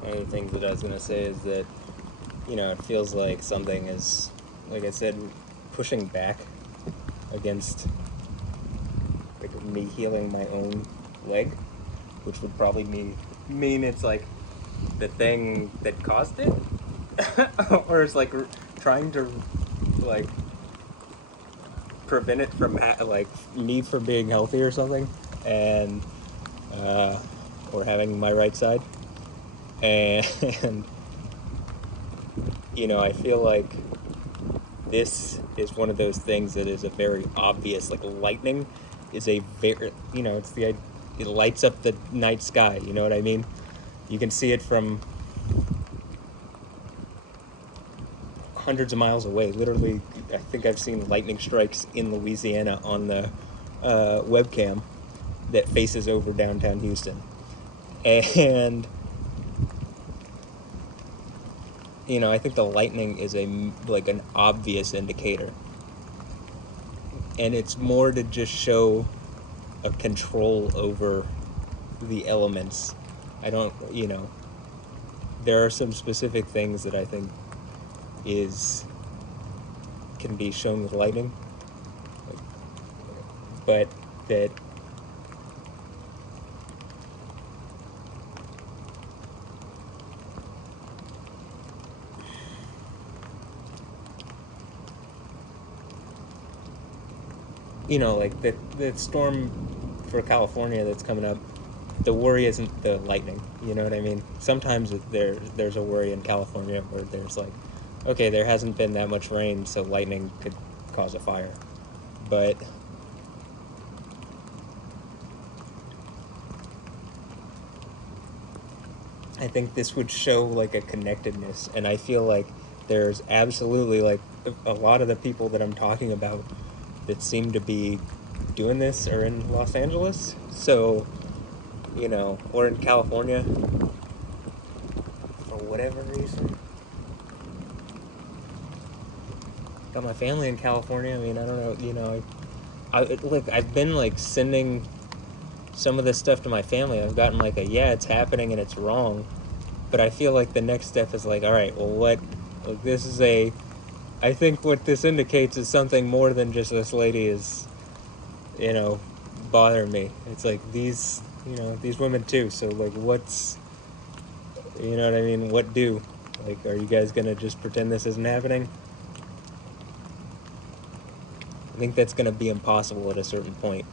One of the things that I was going to say is that, you know, it feels like something is, like I said, pushing back against like me healing my own leg, which would probably mean it's like the thing that caused it, or it's like trying to like prevent it from like me from being healthy or something, and or having my right side. And you know, I feel like this is one of those things that is a very obvious, like lightning is a very, you know, it lights up the night sky, you know what I mean? You can see it from hundreds of miles away. Literally, I think I've seen lightning strikes in Louisiana on the webcam that faces over downtown Houston. And you know, I think the lightning is like an obvious indicator, and it's more to just show a control over the elements. I don't, you know, there are some specific things that I think can be shown with lightning, but that you know, like the storm for California that's coming up, the worry isn't the lightning, you know what I mean? Sometimes there's a worry in California where there's like, okay, there hasn't been that much rain, so lightning could cause a fire. But I think this would show like a connectedness, and I feel like there's absolutely like a lot of the people that I'm talking about that seem to be doing this are in Los Angeles. So you know, or in California, for whatever reason. Got my family in California. I mean, I don't know, you know, I've been like sending some of this stuff to my family. I've gotten like a, yeah, it's happening and it's wrong. But I feel like the next step is like, all right, well, like, this is I think what this indicates is something more than just this lady is, you know, bothering me. It's like these, you know, these women too. So like, you know what I mean? What do? Like, are you guys gonna just pretend this isn't happening? I think that's gonna be impossible at a certain point.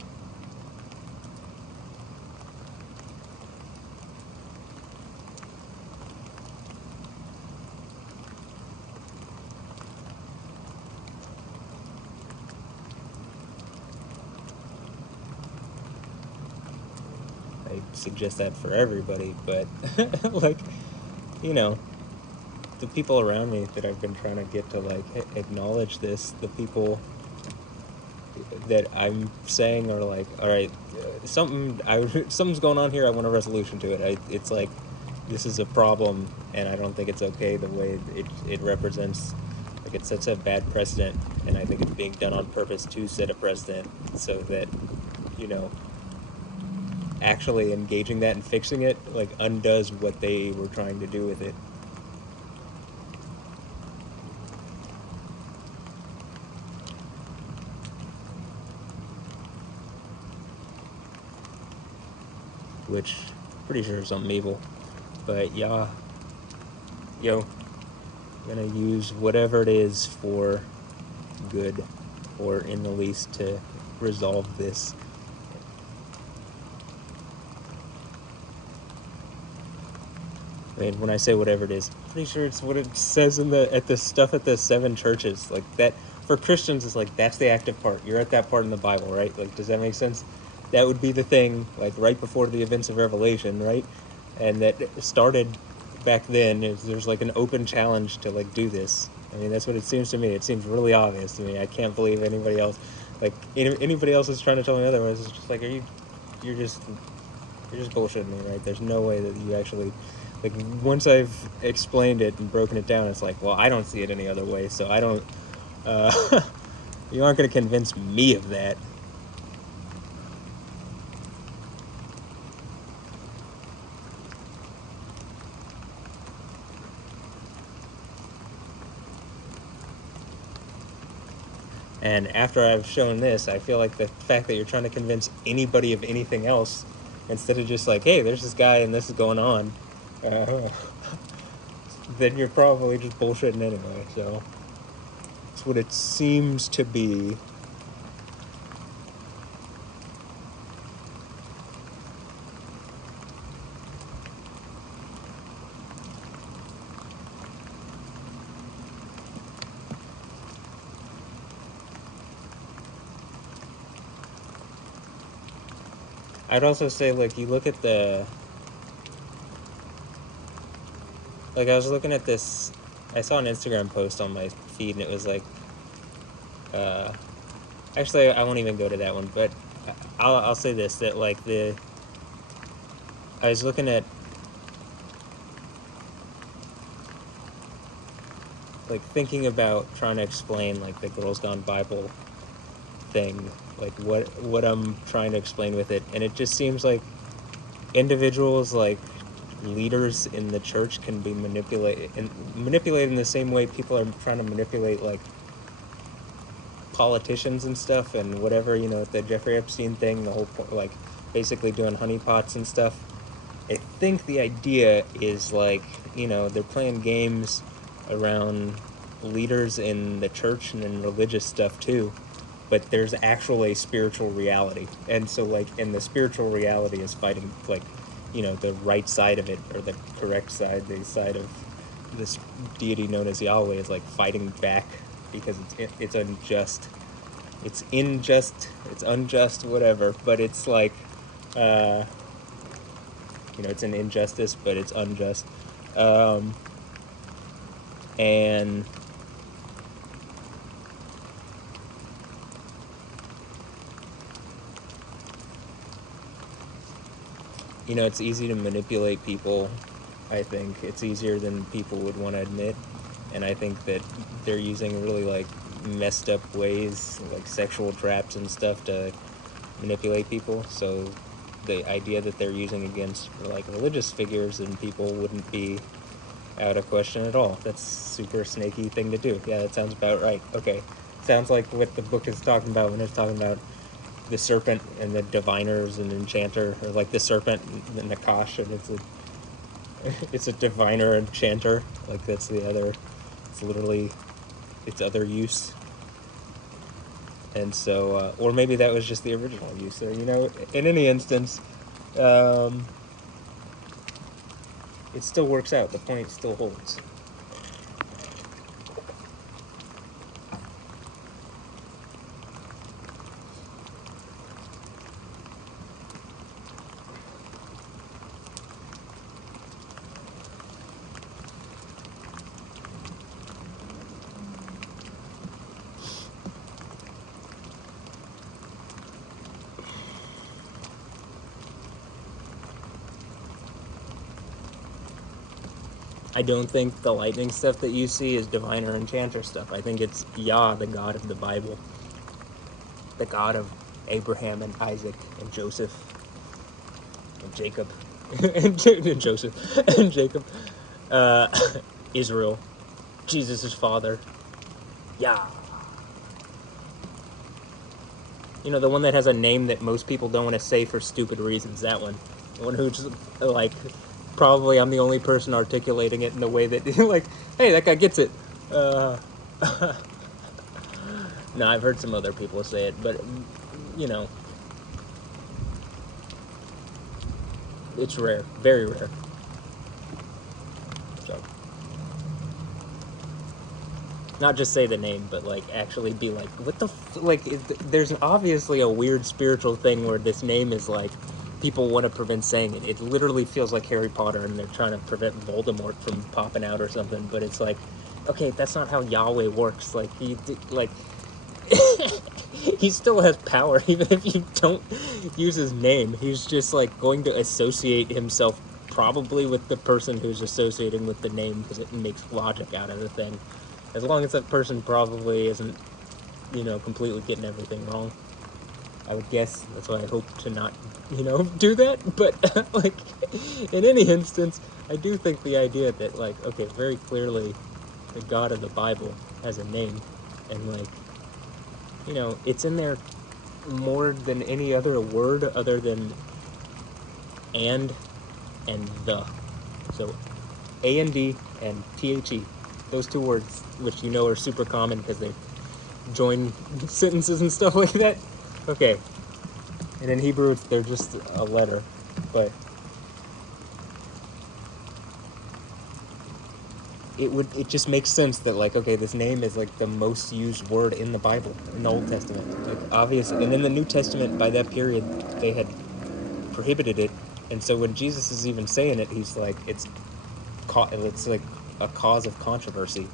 I suggest that for everybody, but like, you know, the people around me that I've been trying to get to like acknowledge this, the people that I'm saying are like, all right, something's going on here. I want a resolution to it. It's like, this is a problem, and I don't think it's okay the way it represents. Like, it sets a bad precedent, and I think it's being done on purpose to set a precedent so that, you know, actually engaging that and fixing it like undoes what they were trying to do with it. Which, pretty sure is something evil. But yeah, yo, I'm gonna use whatever it is for good, or in the least to resolve this. I mean, when I say whatever it is, I'm pretty sure it's what it says at the 7 churches. Like, that for Christians is like, that's the active part. You're at that part in the Bible, right? Like, does that make sense? That would be the thing, like right before the events of Revelation, right? And that started back then. There's like an open challenge to like do this. I mean, that's what it seems to me. It seems really obvious to me. I can't believe anybody else, like anybody else is trying to tell me otherwise. It's just like, you're just bullshitting me, right? There's no way that you actually, like, once I've explained it and broken it down, it's like, well, I don't see it any other way, so I don't, you aren't going to convince me of that. And after I've shown this, I feel like the fact that you're trying to convince anybody of anything else, instead of just like, hey, there's this guy and this is going on, then you're probably just bullshitting anyway. So it's what it seems to be. I'd also say, like, you look at like, I was looking at this, I saw an Instagram post on my feed, and it was like, actually, I won't even go to that one, but I'll say this, that, like, I was looking at, like, thinking about trying to explain, like, the Girls Gone Bible thing, like, what I'm trying to explain with it, and it just seems like individuals, like, leaders in the church can be manipulated in the same way people are trying to manipulate, like, politicians and stuff, and whatever, you know, the Jeffrey Epstein thing, the whole point, like, basically doing honeypots and stuff. I think the idea is, like, you know, they're playing games around leaders in the church and in religious stuff too, but there's actually a spiritual reality, and so, like, and the spiritual reality is fighting, like, you know, the right side of it, or the correct side, the side of this deity known as Yahweh, is like fighting back because it's unjust, it's unjust, whatever, but it's like, you know, it's an injustice, but it's unjust, and it's easy to manipulate people. I think it's easier than people would want to admit, and I think that they're using really like messed up ways, like sexual traps and stuff, to manipulate people. So the idea that they're using against like religious figures and people wouldn't be out of question at all. That's super snaky thing to do. Yeah, that sounds about right. Okay, sounds like what the book is talking about when it's talking about the serpent and the diviners and enchanter, or like the serpent and the Nakash, and it's a diviner enchanter. Like that's the other. It's literally its other use. And so, or maybe that was just the original use there. In any instance, it still works out. The point still holds. I don't think the lightning stuff that you see is diviner enchanter stuff. I think it's Yah, the God of the Bible, the God of Abraham and Isaac and Joseph and Jacob and Joseph and Jacob, uh, Israel, Jesus' father, Yah. The one that has a name that most people don't want to say for stupid reasons. That one, the one who's like, probably I'm the only person articulating it in the way that like, hey, that guy gets it. No, I've heard some other people say it, but it's rare, very rare. So, not just say the name, but like actually be like, what the like? There's obviously a weird spiritual thing where this name is like, people want to prevent saying it. It literally feels like Harry Potter, and they're trying to prevent Voldemort from popping out or something. But it's like, okay, that's not how Yahweh works. Like he still has power, even if you don't use his name. He's just like going to associate himself probably with the person who's associating with the name, because it makes logic out of the thing. As long as that person probably isn't, completely getting everything wrong. I would guess. That's why I hope to not, do that. But, like, in any instance, I do think the idea that, like, okay, very clearly the God of the Bible has a name. And, like, it's in there more than any other word other than and the. So, A-N-D and T-H-E. Those two words, which are super common because they join sentences and stuff like that. Okay. And in Hebrew, they're just a letter. But it just makes sense that, like, okay, this name is, like, the most used word in the Bible, in the Old Testament. Like, obviously. And in the New Testament, by that period, they had prohibited it. And so when Jesus is even saying it, he's like, it's like a cause of controversy.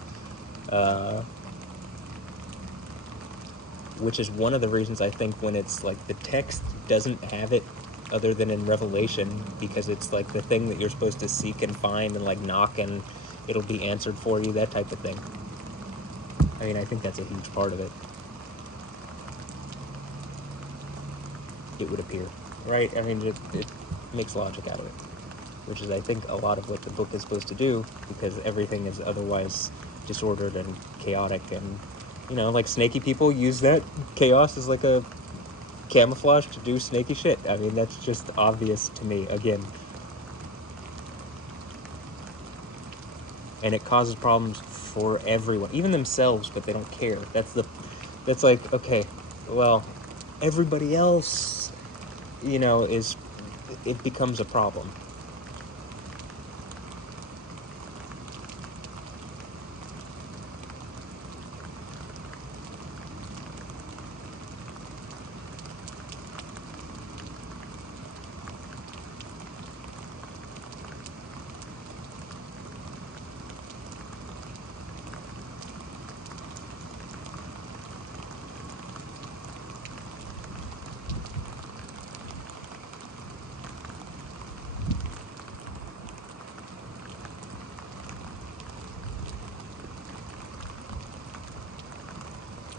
Which is one of the reasons I think when it's like the text doesn't have it other than in Revelation, because it's like the thing that you're supposed to seek and find and like knock and it'll be answered for you, that type of thing. I mean, I think that's a huge part of it. It would appear, right? I mean, it makes logic out of it, which is, I think, a lot of what the book is supposed to do, because everything is otherwise disordered and chaotic, and like snaky people use that chaos as like a camouflage to do snaky shit. I mean, that's just obvious to me, again. And it causes problems for everyone, even themselves, but they don't care. That's like, okay, well, everybody else, it becomes a problem.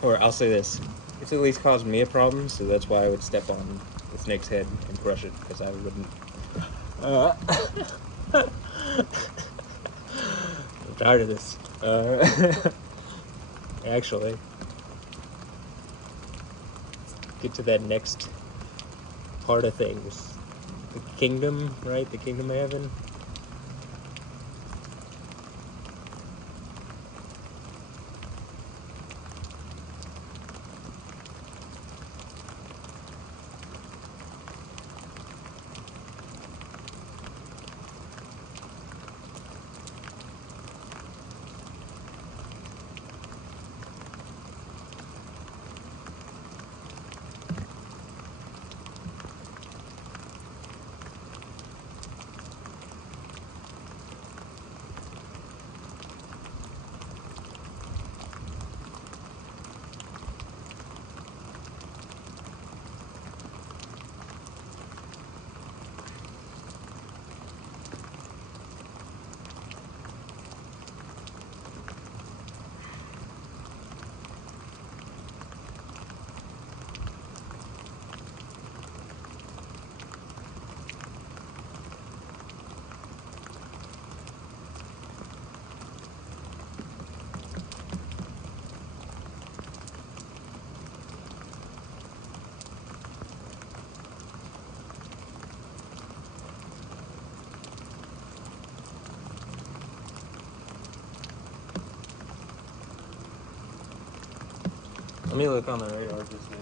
Or I'll say this: it's at least caused me a problem, so that's why I would step on the snake's head and crush it, because I wouldn't. I'm tired of this. Actually, get to that next part of things. The kingdom, right? The kingdom of heaven. Let me look on the radar just now.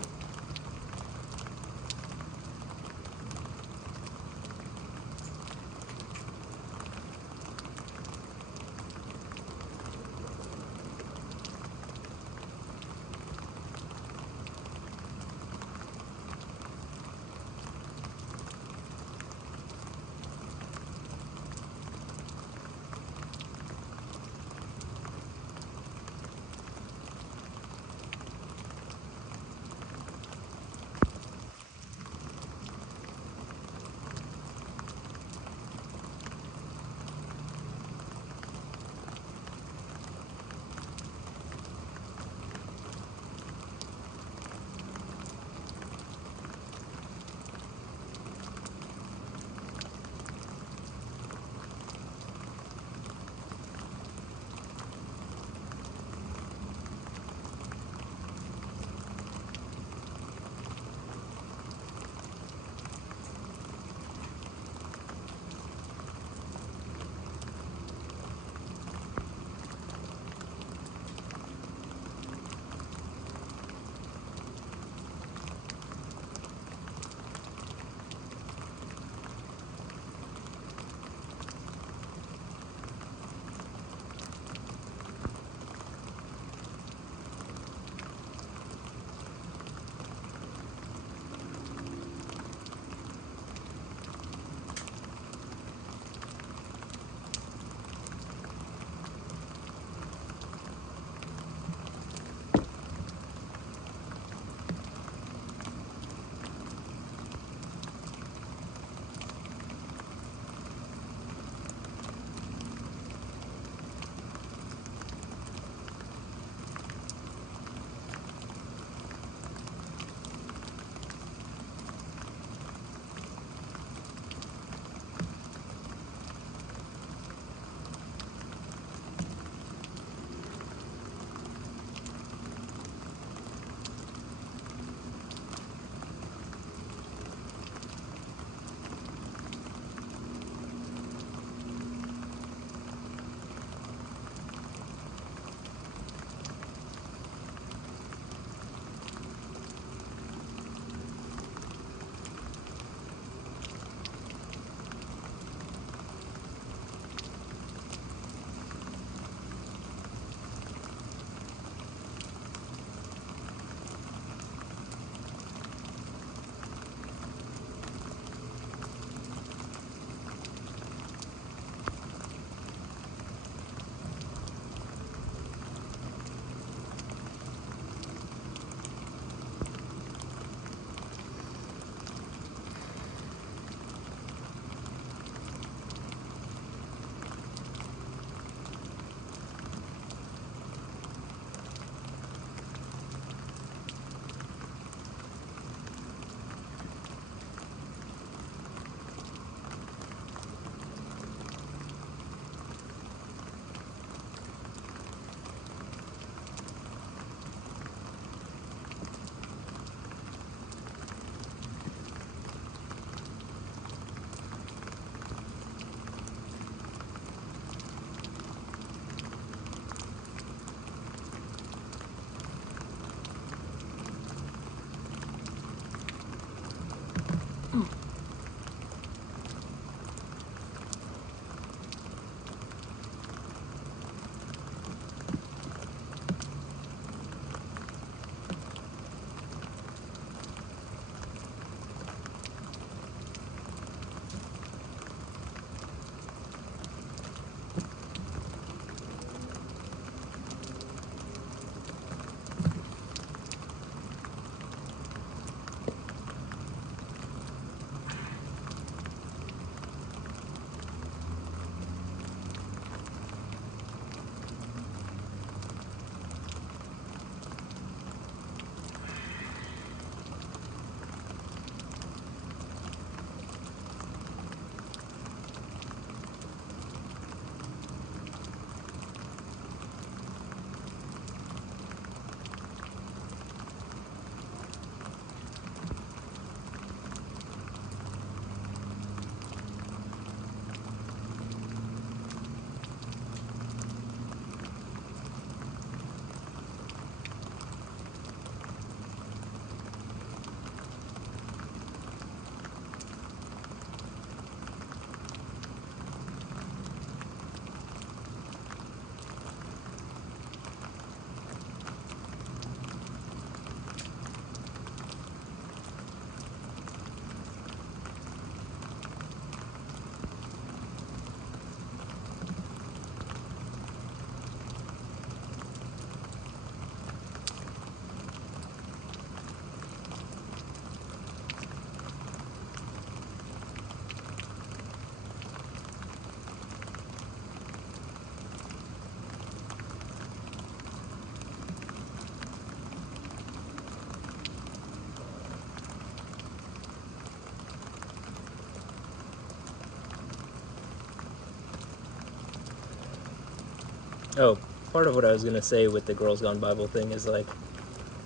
Oh, part of what I was gonna say with the Girls Gone Bible thing is like,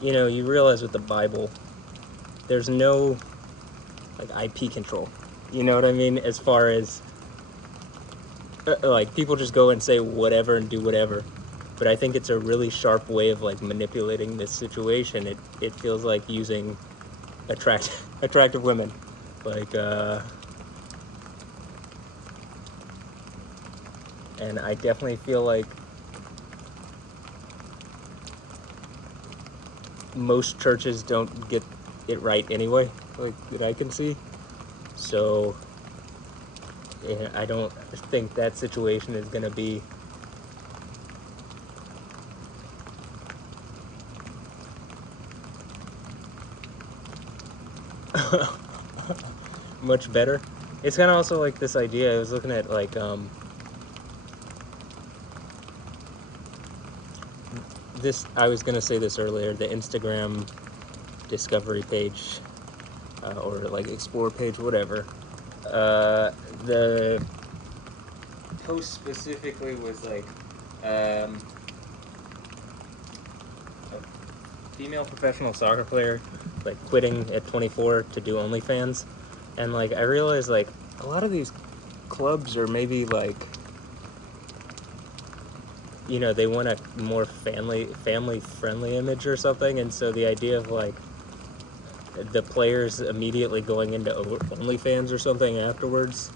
you know, you realize with the Bible, there's no like IP control. You know what I mean? As far as like people just go and say whatever and do whatever. But I think it's a really sharp way of like manipulating this situation. It feels like using attractive women, like and I definitely feel like most churches don't get it right anyway, like that I can see. So yeah, I don't think that situation is gonna be much better. It's kind of also like this idea. I was looking at like this. I was gonna say this earlier. The Instagram discovery page or like explore page, whatever. The post specifically was like a female professional soccer player like quitting at 24 to do OnlyFans, and like I realized like a lot of these clubs are maybe like, you know, they want a more family friendly image or something, and so the idea of like the players immediately going into OnlyFans or something afterwards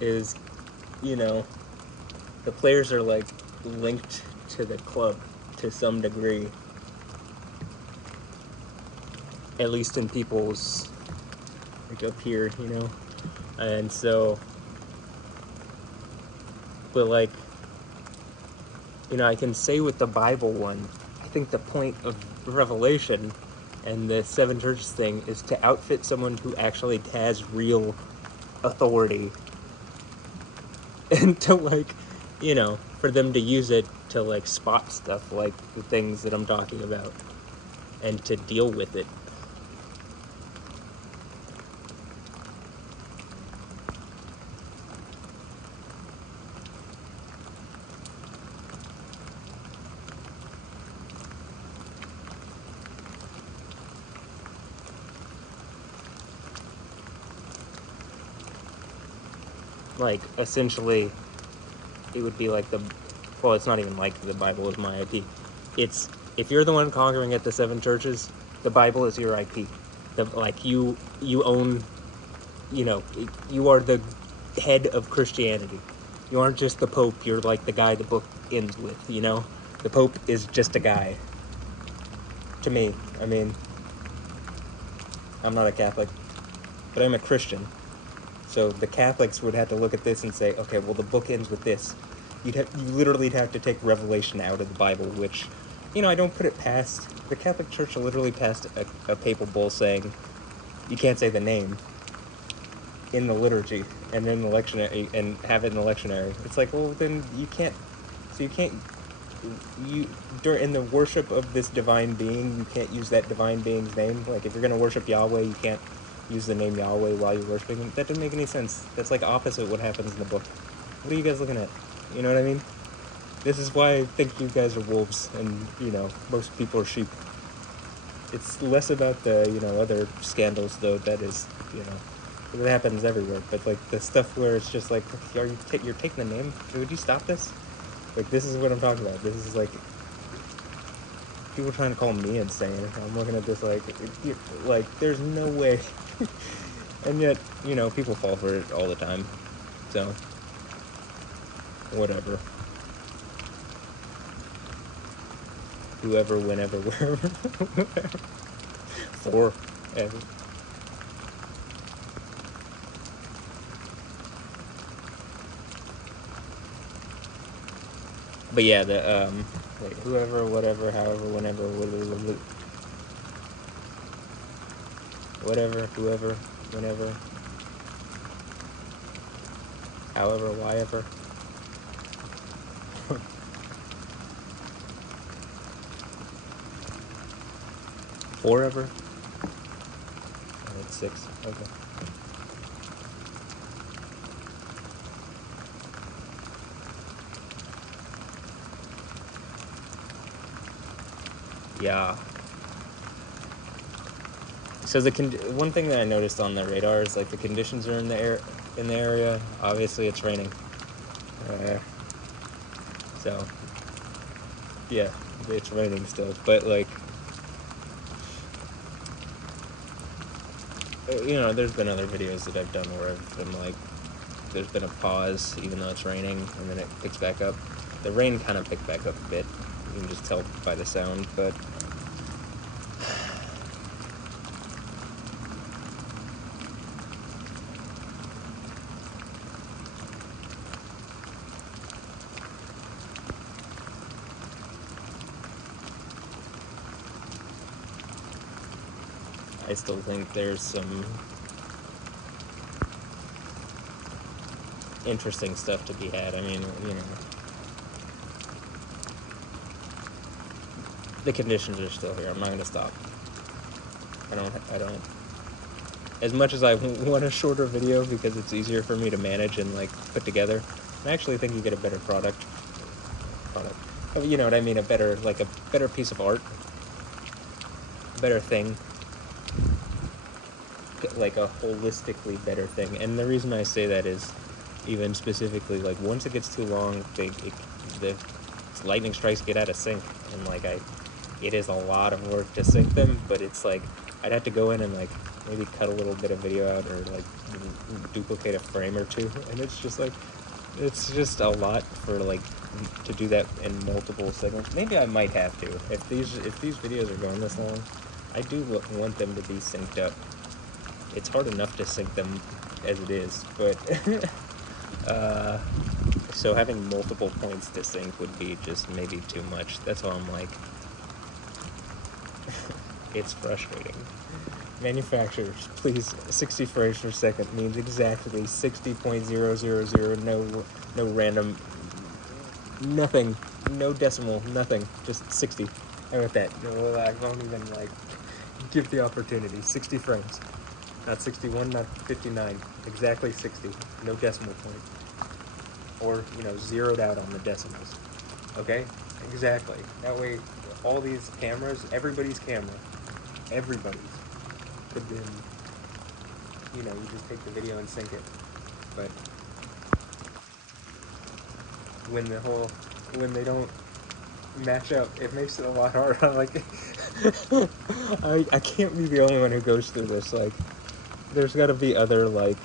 is, you know, the players are like linked to the club to some degree, at least in people's like up here, you know, and so, but like, you know, I can say with the Bible one, I think the point of Revelation and the seven churches thing is to outfit someone who actually has real authority and to like, you know, for them to use it to like spot stuff like the things that I'm talking about and to deal with it. Like essentially it would be like well, it's not even like the Bible is my IP. It's, if you're the one conquering at the seven churches, the Bible is your IP. Like you own, you know, you are the head of Christianity. You aren't just the Pope, you're like the guy the book ends with, you know? The Pope is just a guy. To me. I mean, I'm not a Catholic, but I'm a Christian. So the Catholics would have to look at this and say, okay, well the book ends with this. You literally have to take Revelation out of the Bible, which, you know, I don't put it past. The Catholic Church literally passed a papal bull saying you can't say the name in the liturgy and in the lectionary and have it in the lectionary. It's like, well, then you can't. So you can't. In the worship of this divine being, you can't use that divine being's name. Like if you're gonna worship Yahweh, you can't use the name Yahweh while you're worshiping him. That doesn't make any sense. That's like opposite what happens in the book. What are you guys looking at? You know what I mean? This is why I think you guys are wolves and, you know, most people are sheep. It's less about the, you know, other scandals, though. That is, you know, it happens everywhere. But, like, the stuff where it's just like, you're taking the name? Would you stop this? Like, this is what I'm talking about. This is, like, people trying to call me insane. I'm looking at this like, there's no way. And yet, you know, people fall for it all the time. So, whatever. Whoever, whenever, wherever. Forever. But yeah, the, wait, whoever, whatever, however, whenever, whatever, whoever, whenever, however, whyever. Forever? Oh, that's 6. Okay. Yeah. So one thing that I noticed on the radar is like the conditions are in the area. Obviously, it's raining. So yeah, it's raining still, but like, you know, there's been other videos that I've done where I've been like, there's been a pause even though it's raining, and then it picks back up. The rain kind of picked back up a bit. You can just tell by the sound, but I still think there's some interesting stuff to be had. I mean, you know, the conditions are still here. I'm not gonna stop. I don't. As much as I want a shorter video because it's easier for me to manage and like put together, I actually think you get a better product. You know what I mean? A better piece of art, a better thing, like a holistically better thing. And the reason I say that is, even specifically, like once it gets too long, the lightning strikes get out of sync, and like it is a lot of work to sync them. But it's like I'd have to go in and like maybe cut a little bit of video out or like duplicate a frame or two, and it's just like it's just a lot for like to do that in multiple segments. Maybe I might have to if these videos are going this long. I do want them to be synced up. It's hard enough to sync them as it is, but so having multiple points to sync would be just maybe too much. That's why I'm like, it's frustrating. Manufacturers, please, 60 frames per second means exactly 60.000, no random, nothing, no decimal, nothing, just 60. How about that? No, I won't even like give the opportunity. 60 frames. Not 61, not 59. Exactly 60. No decimal point. Or, you know, zeroed out on the decimals. Okay? Exactly. That way, all these cameras, everybody's could then, you know, you just take the video and sync it. But when they don't match up, it makes it a lot harder. Like, I can't be the only one who goes through this. Like, there's got to be other, like,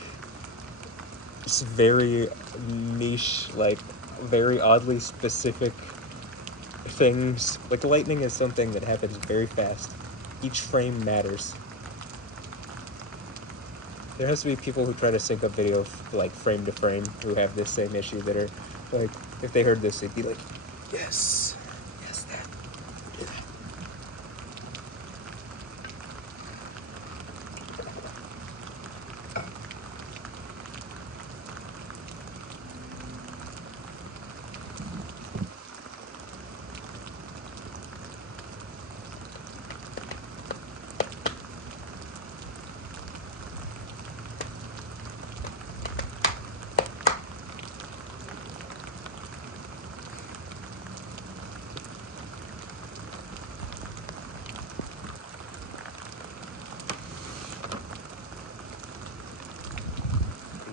very niche, like, very oddly specific things. Like, lightning is something that happens very fast. Each frame matters. There has to be people who try to sync up video, like, frame to frame, who have this same issue, that are, like, if they heard this, they'd be like, yes, that, yeah.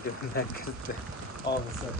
Doing that because all of a sudden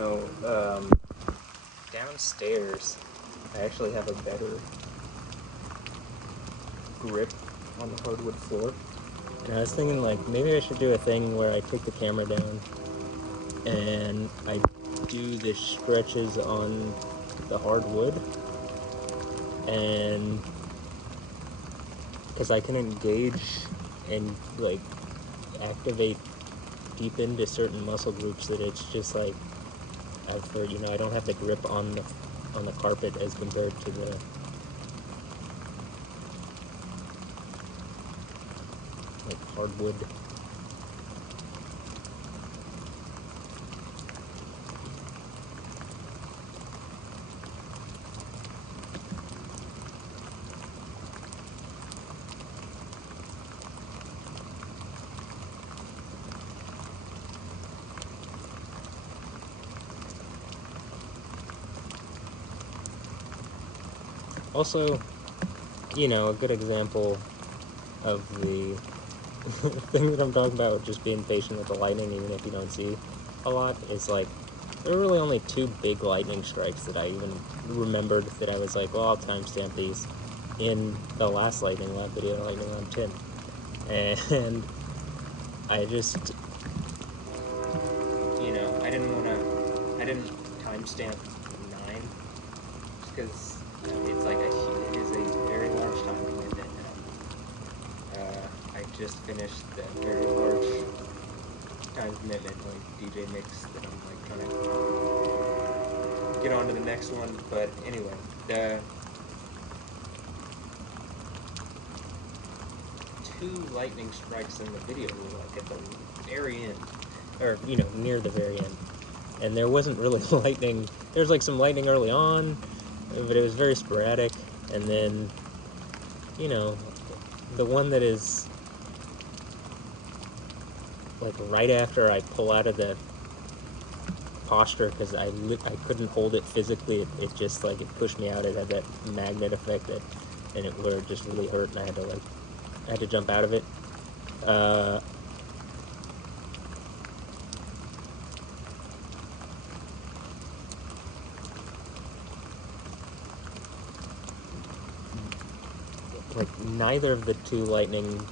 know, downstairs, I actually have a better grip on the hardwood floor. And I was thinking, like, maybe I should do a thing where I take the camera down and I do the stretches on the hardwood, and because I can engage and, like, activate deep into certain muscle groups that it's just like, I've heard, you know, I don't have the grip on the carpet as compared to the like hardwood. Also, you know, a good example of the thing that I'm talking about, just being patient with the lightning, even if you don't see a lot, is like, there were really only 2 big lightning strikes that I even remembered that I was like, well, I'll timestamp these in the last Lightning Lab video, Lightning Lab 10. And I just, you know, I didn't timestamp 9, because it's like it is a very large time commitment. I just finished that very large time commitment, like DJ mix, that I'm like trying to get on to the next one. But anyway, the 2 lightning strikes in the video were like at the very end, or, you know, near the very end. And there wasn't really lightning. There was like some lightning early on, but it was very sporadic. And then, you know, the one that is like right after I pull out of the posture, because I couldn't hold it physically, it just like, it pushed me out. It had that magnet effect that, and it where it just really hurt, and I had to jump out of it. Like, neither of the 2 lightning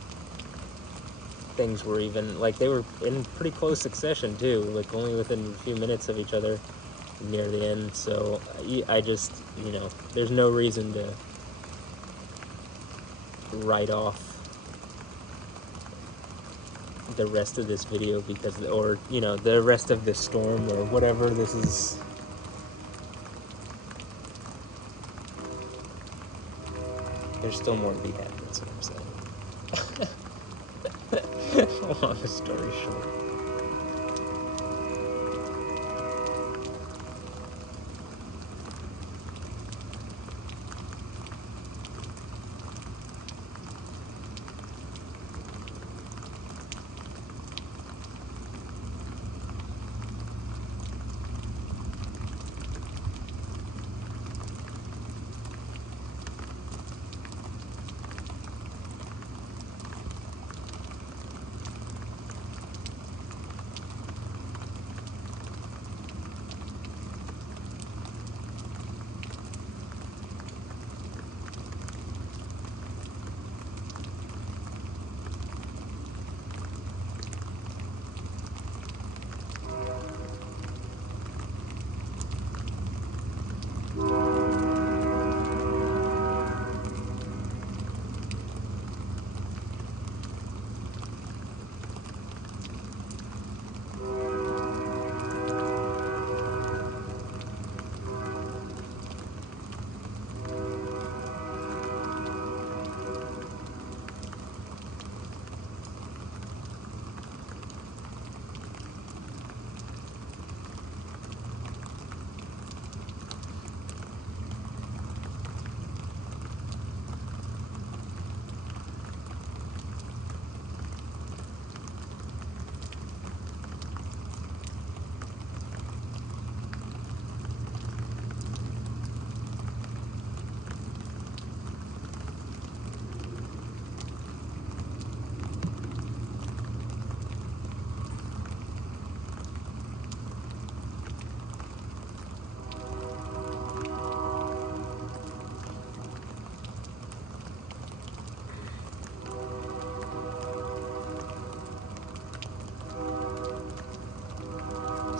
things were even, like, they were in pretty close succession too, like only within a few minutes of each other near the end. So I just, you know, there's no reason to write off the rest of this video because, or, you know, the rest of this storm or whatever this is. There's still more to be had, that's what I'm saying. Long story short.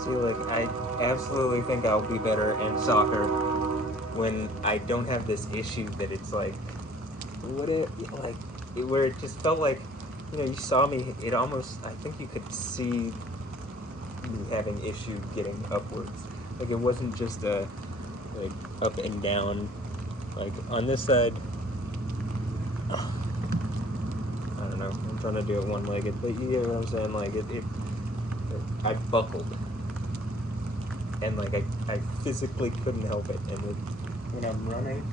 See, like, I absolutely think I'll be better in soccer when I don't have this issue that it's like, where it just felt like, you saw me, it almost, I think you could see me having issue getting upwards. Like, it wasn't just like, up and down. Like, on this side, I don't know, I'm trying to do it one-legged, but you get what I'm saying? Like, I buckled. And, like, I physically couldn't help it. And when I'm running,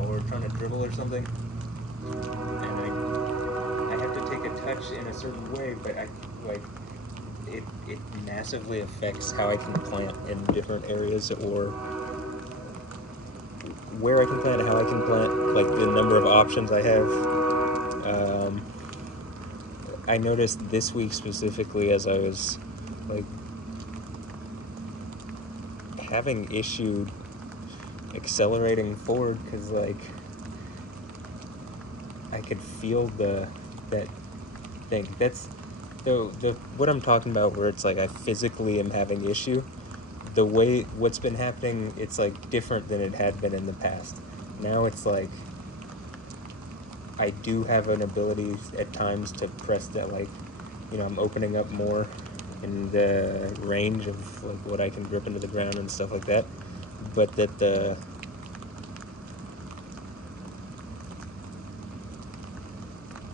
or trying to dribble or something, and I have to take a touch in a certain way, but it massively affects how I can plant in different areas, or where I can plant, how I can plant, like the number of options I have. I noticed this week specifically as I was like having issue accelerating forward, because like I could feel that thing. That's the what I'm talking about, where it's like I physically am having issue. The way what's been happening, it's like different than it had been in the past. Now it's like I do have an ability at times to press that, like, I'm opening up more in the range of like what I can grip into the ground and stuff like that. But that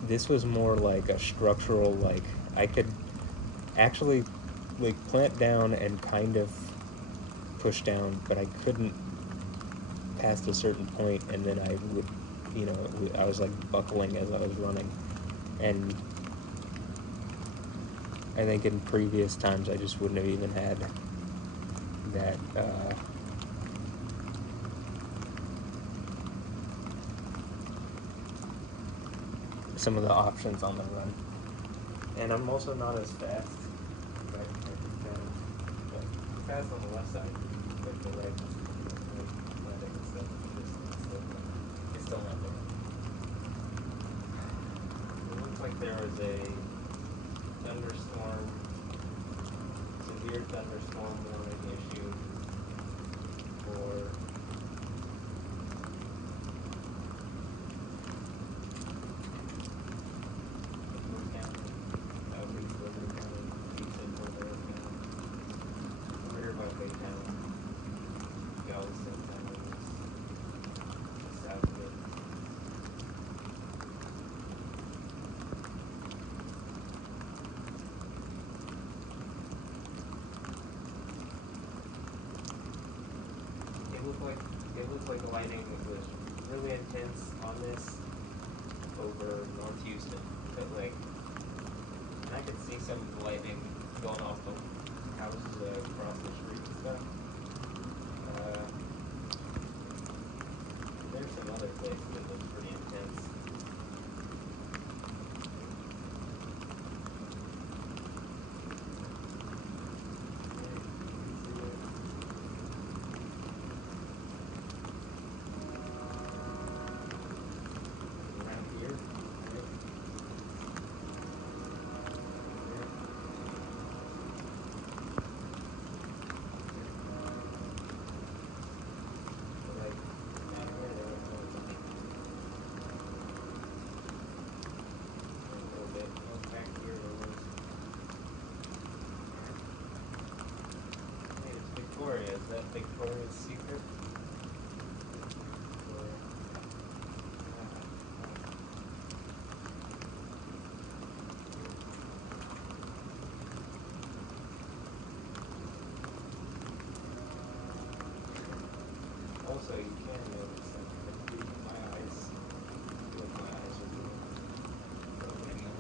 this was more like a structural, like I could actually like plant down and kind of push down, but I couldn't past a certain point, and then I would, I was like buckling as I was running. And I think in previous times I just wouldn't have even had that some of the options on the run. And I'm also not as fast, but I can fast on the left side, but the right it's still not there. It looks like there was a thunderstorm, severe thunderstorm warning issue for it looked like the lightning was really intense on this over North Houston, but like, and I could see some of the lightning going off the houses across the street and stuff. There's some other places that look pretty intense. Is that Victoria's Secret? Also, you can notice that my eyes, what my eyes are doing. Opening up.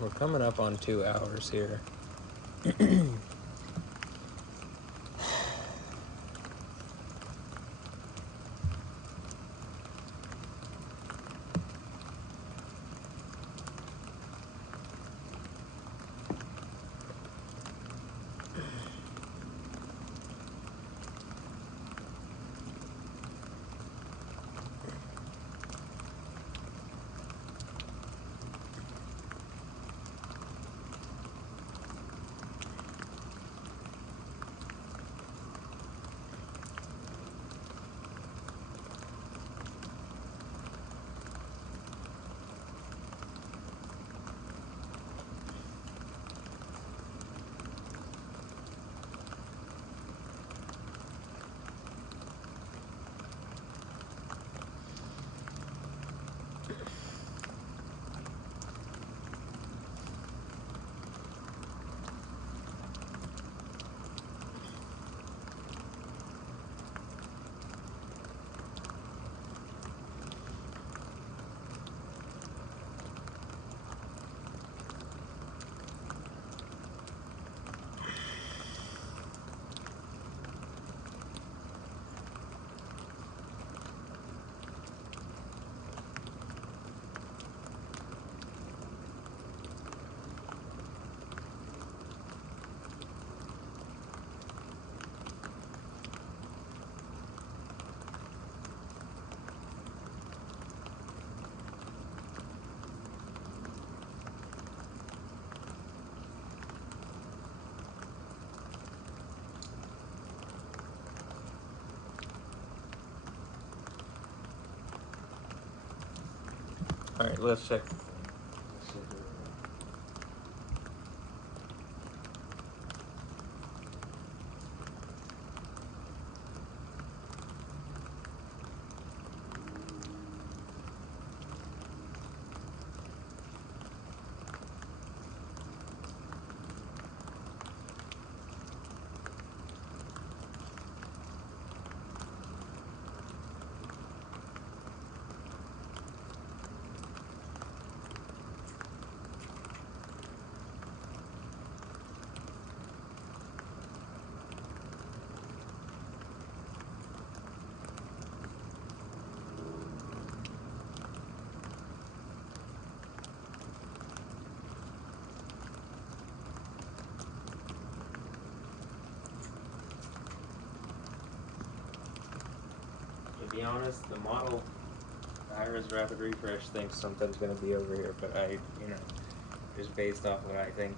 We're coming up on 2 hours here. All right, let's check. To be honest, the model, the high-res rapid refresh thinks something's going to be over here, but just based off what I think.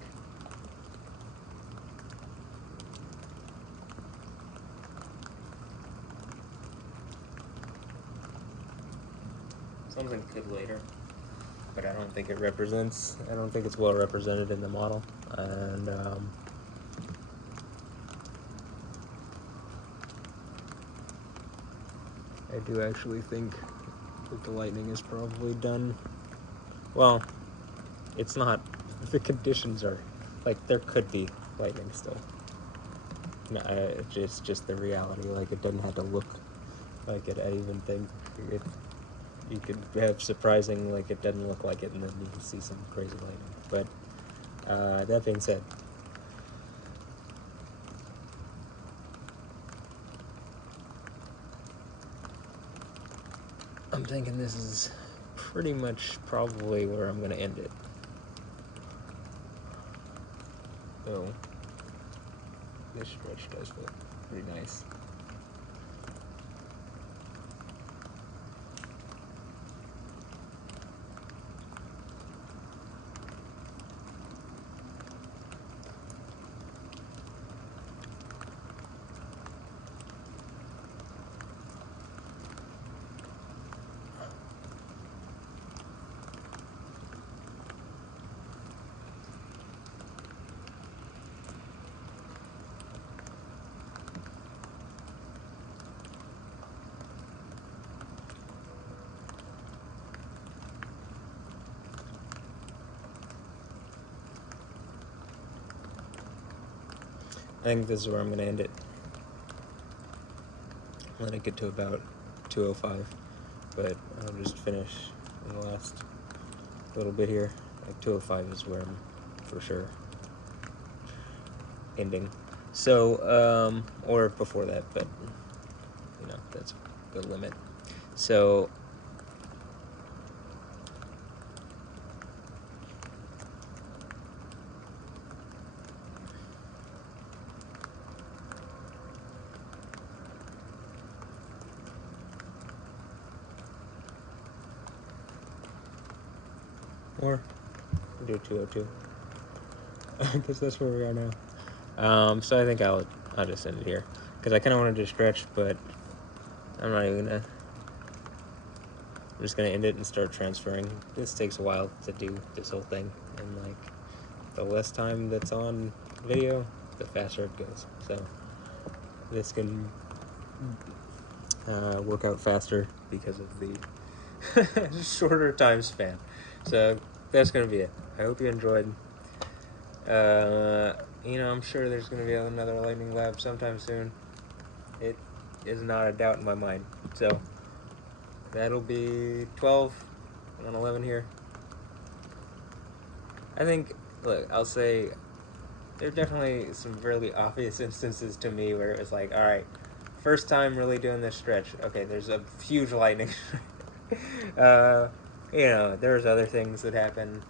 Something could later, but I don't think it represents, I don't think it's well represented in the model, and I do actually think that the lightning is probably done. Well, it's not. The conditions are, like, there could be lightning still. No, it's just the reality. Like, it doesn't have to look like it. I even think you could have surprising, like, it doesn't look like it, and then you can see some crazy lightning. But that being said, I'm thinking this is pretty much probably where I'm going to end it. So, this stretch does feel pretty nice. I think this is where I'm going to end it. Let it get to about 2:05, but I'll just finish in the last little bit here. Like 205 is where I'm for sure ending. So, or before that, but you know, that's the limit. So, or do 202. I guess that's where we are now. So I think I'll just end it here because I kind of wanted to stretch, but I'm not even gonna. I'm just gonna end it and start transferring. This takes a while to do this whole thing, and like the less time that's on video, the faster it goes. So this can work out faster because of the shorter time span. So that's gonna be it. I hope you enjoyed. You know, I'm sure there's gonna be another lightning lab sometime soon. It is not a doubt in my mind. So that'll be 12 on 11 here. I think, look, I'll say there are definitely some really obvious instances to me where it was like, all right, first time really doing this stretch. Okay, there's a huge lightning. You know, there's other things that happen.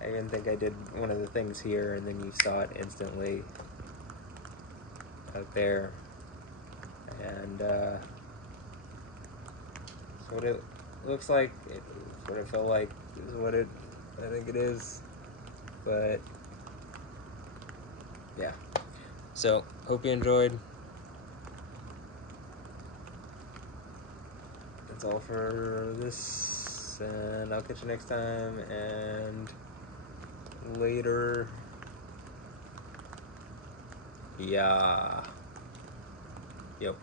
I didn't think I did one of the things here, and then you saw it instantly out there. And it's what it looks like. It's what it felt like. Is what it I think it is. But yeah. So hope you enjoyed. That's all for this, and I'll catch you next time. And later. Yeah. Yep.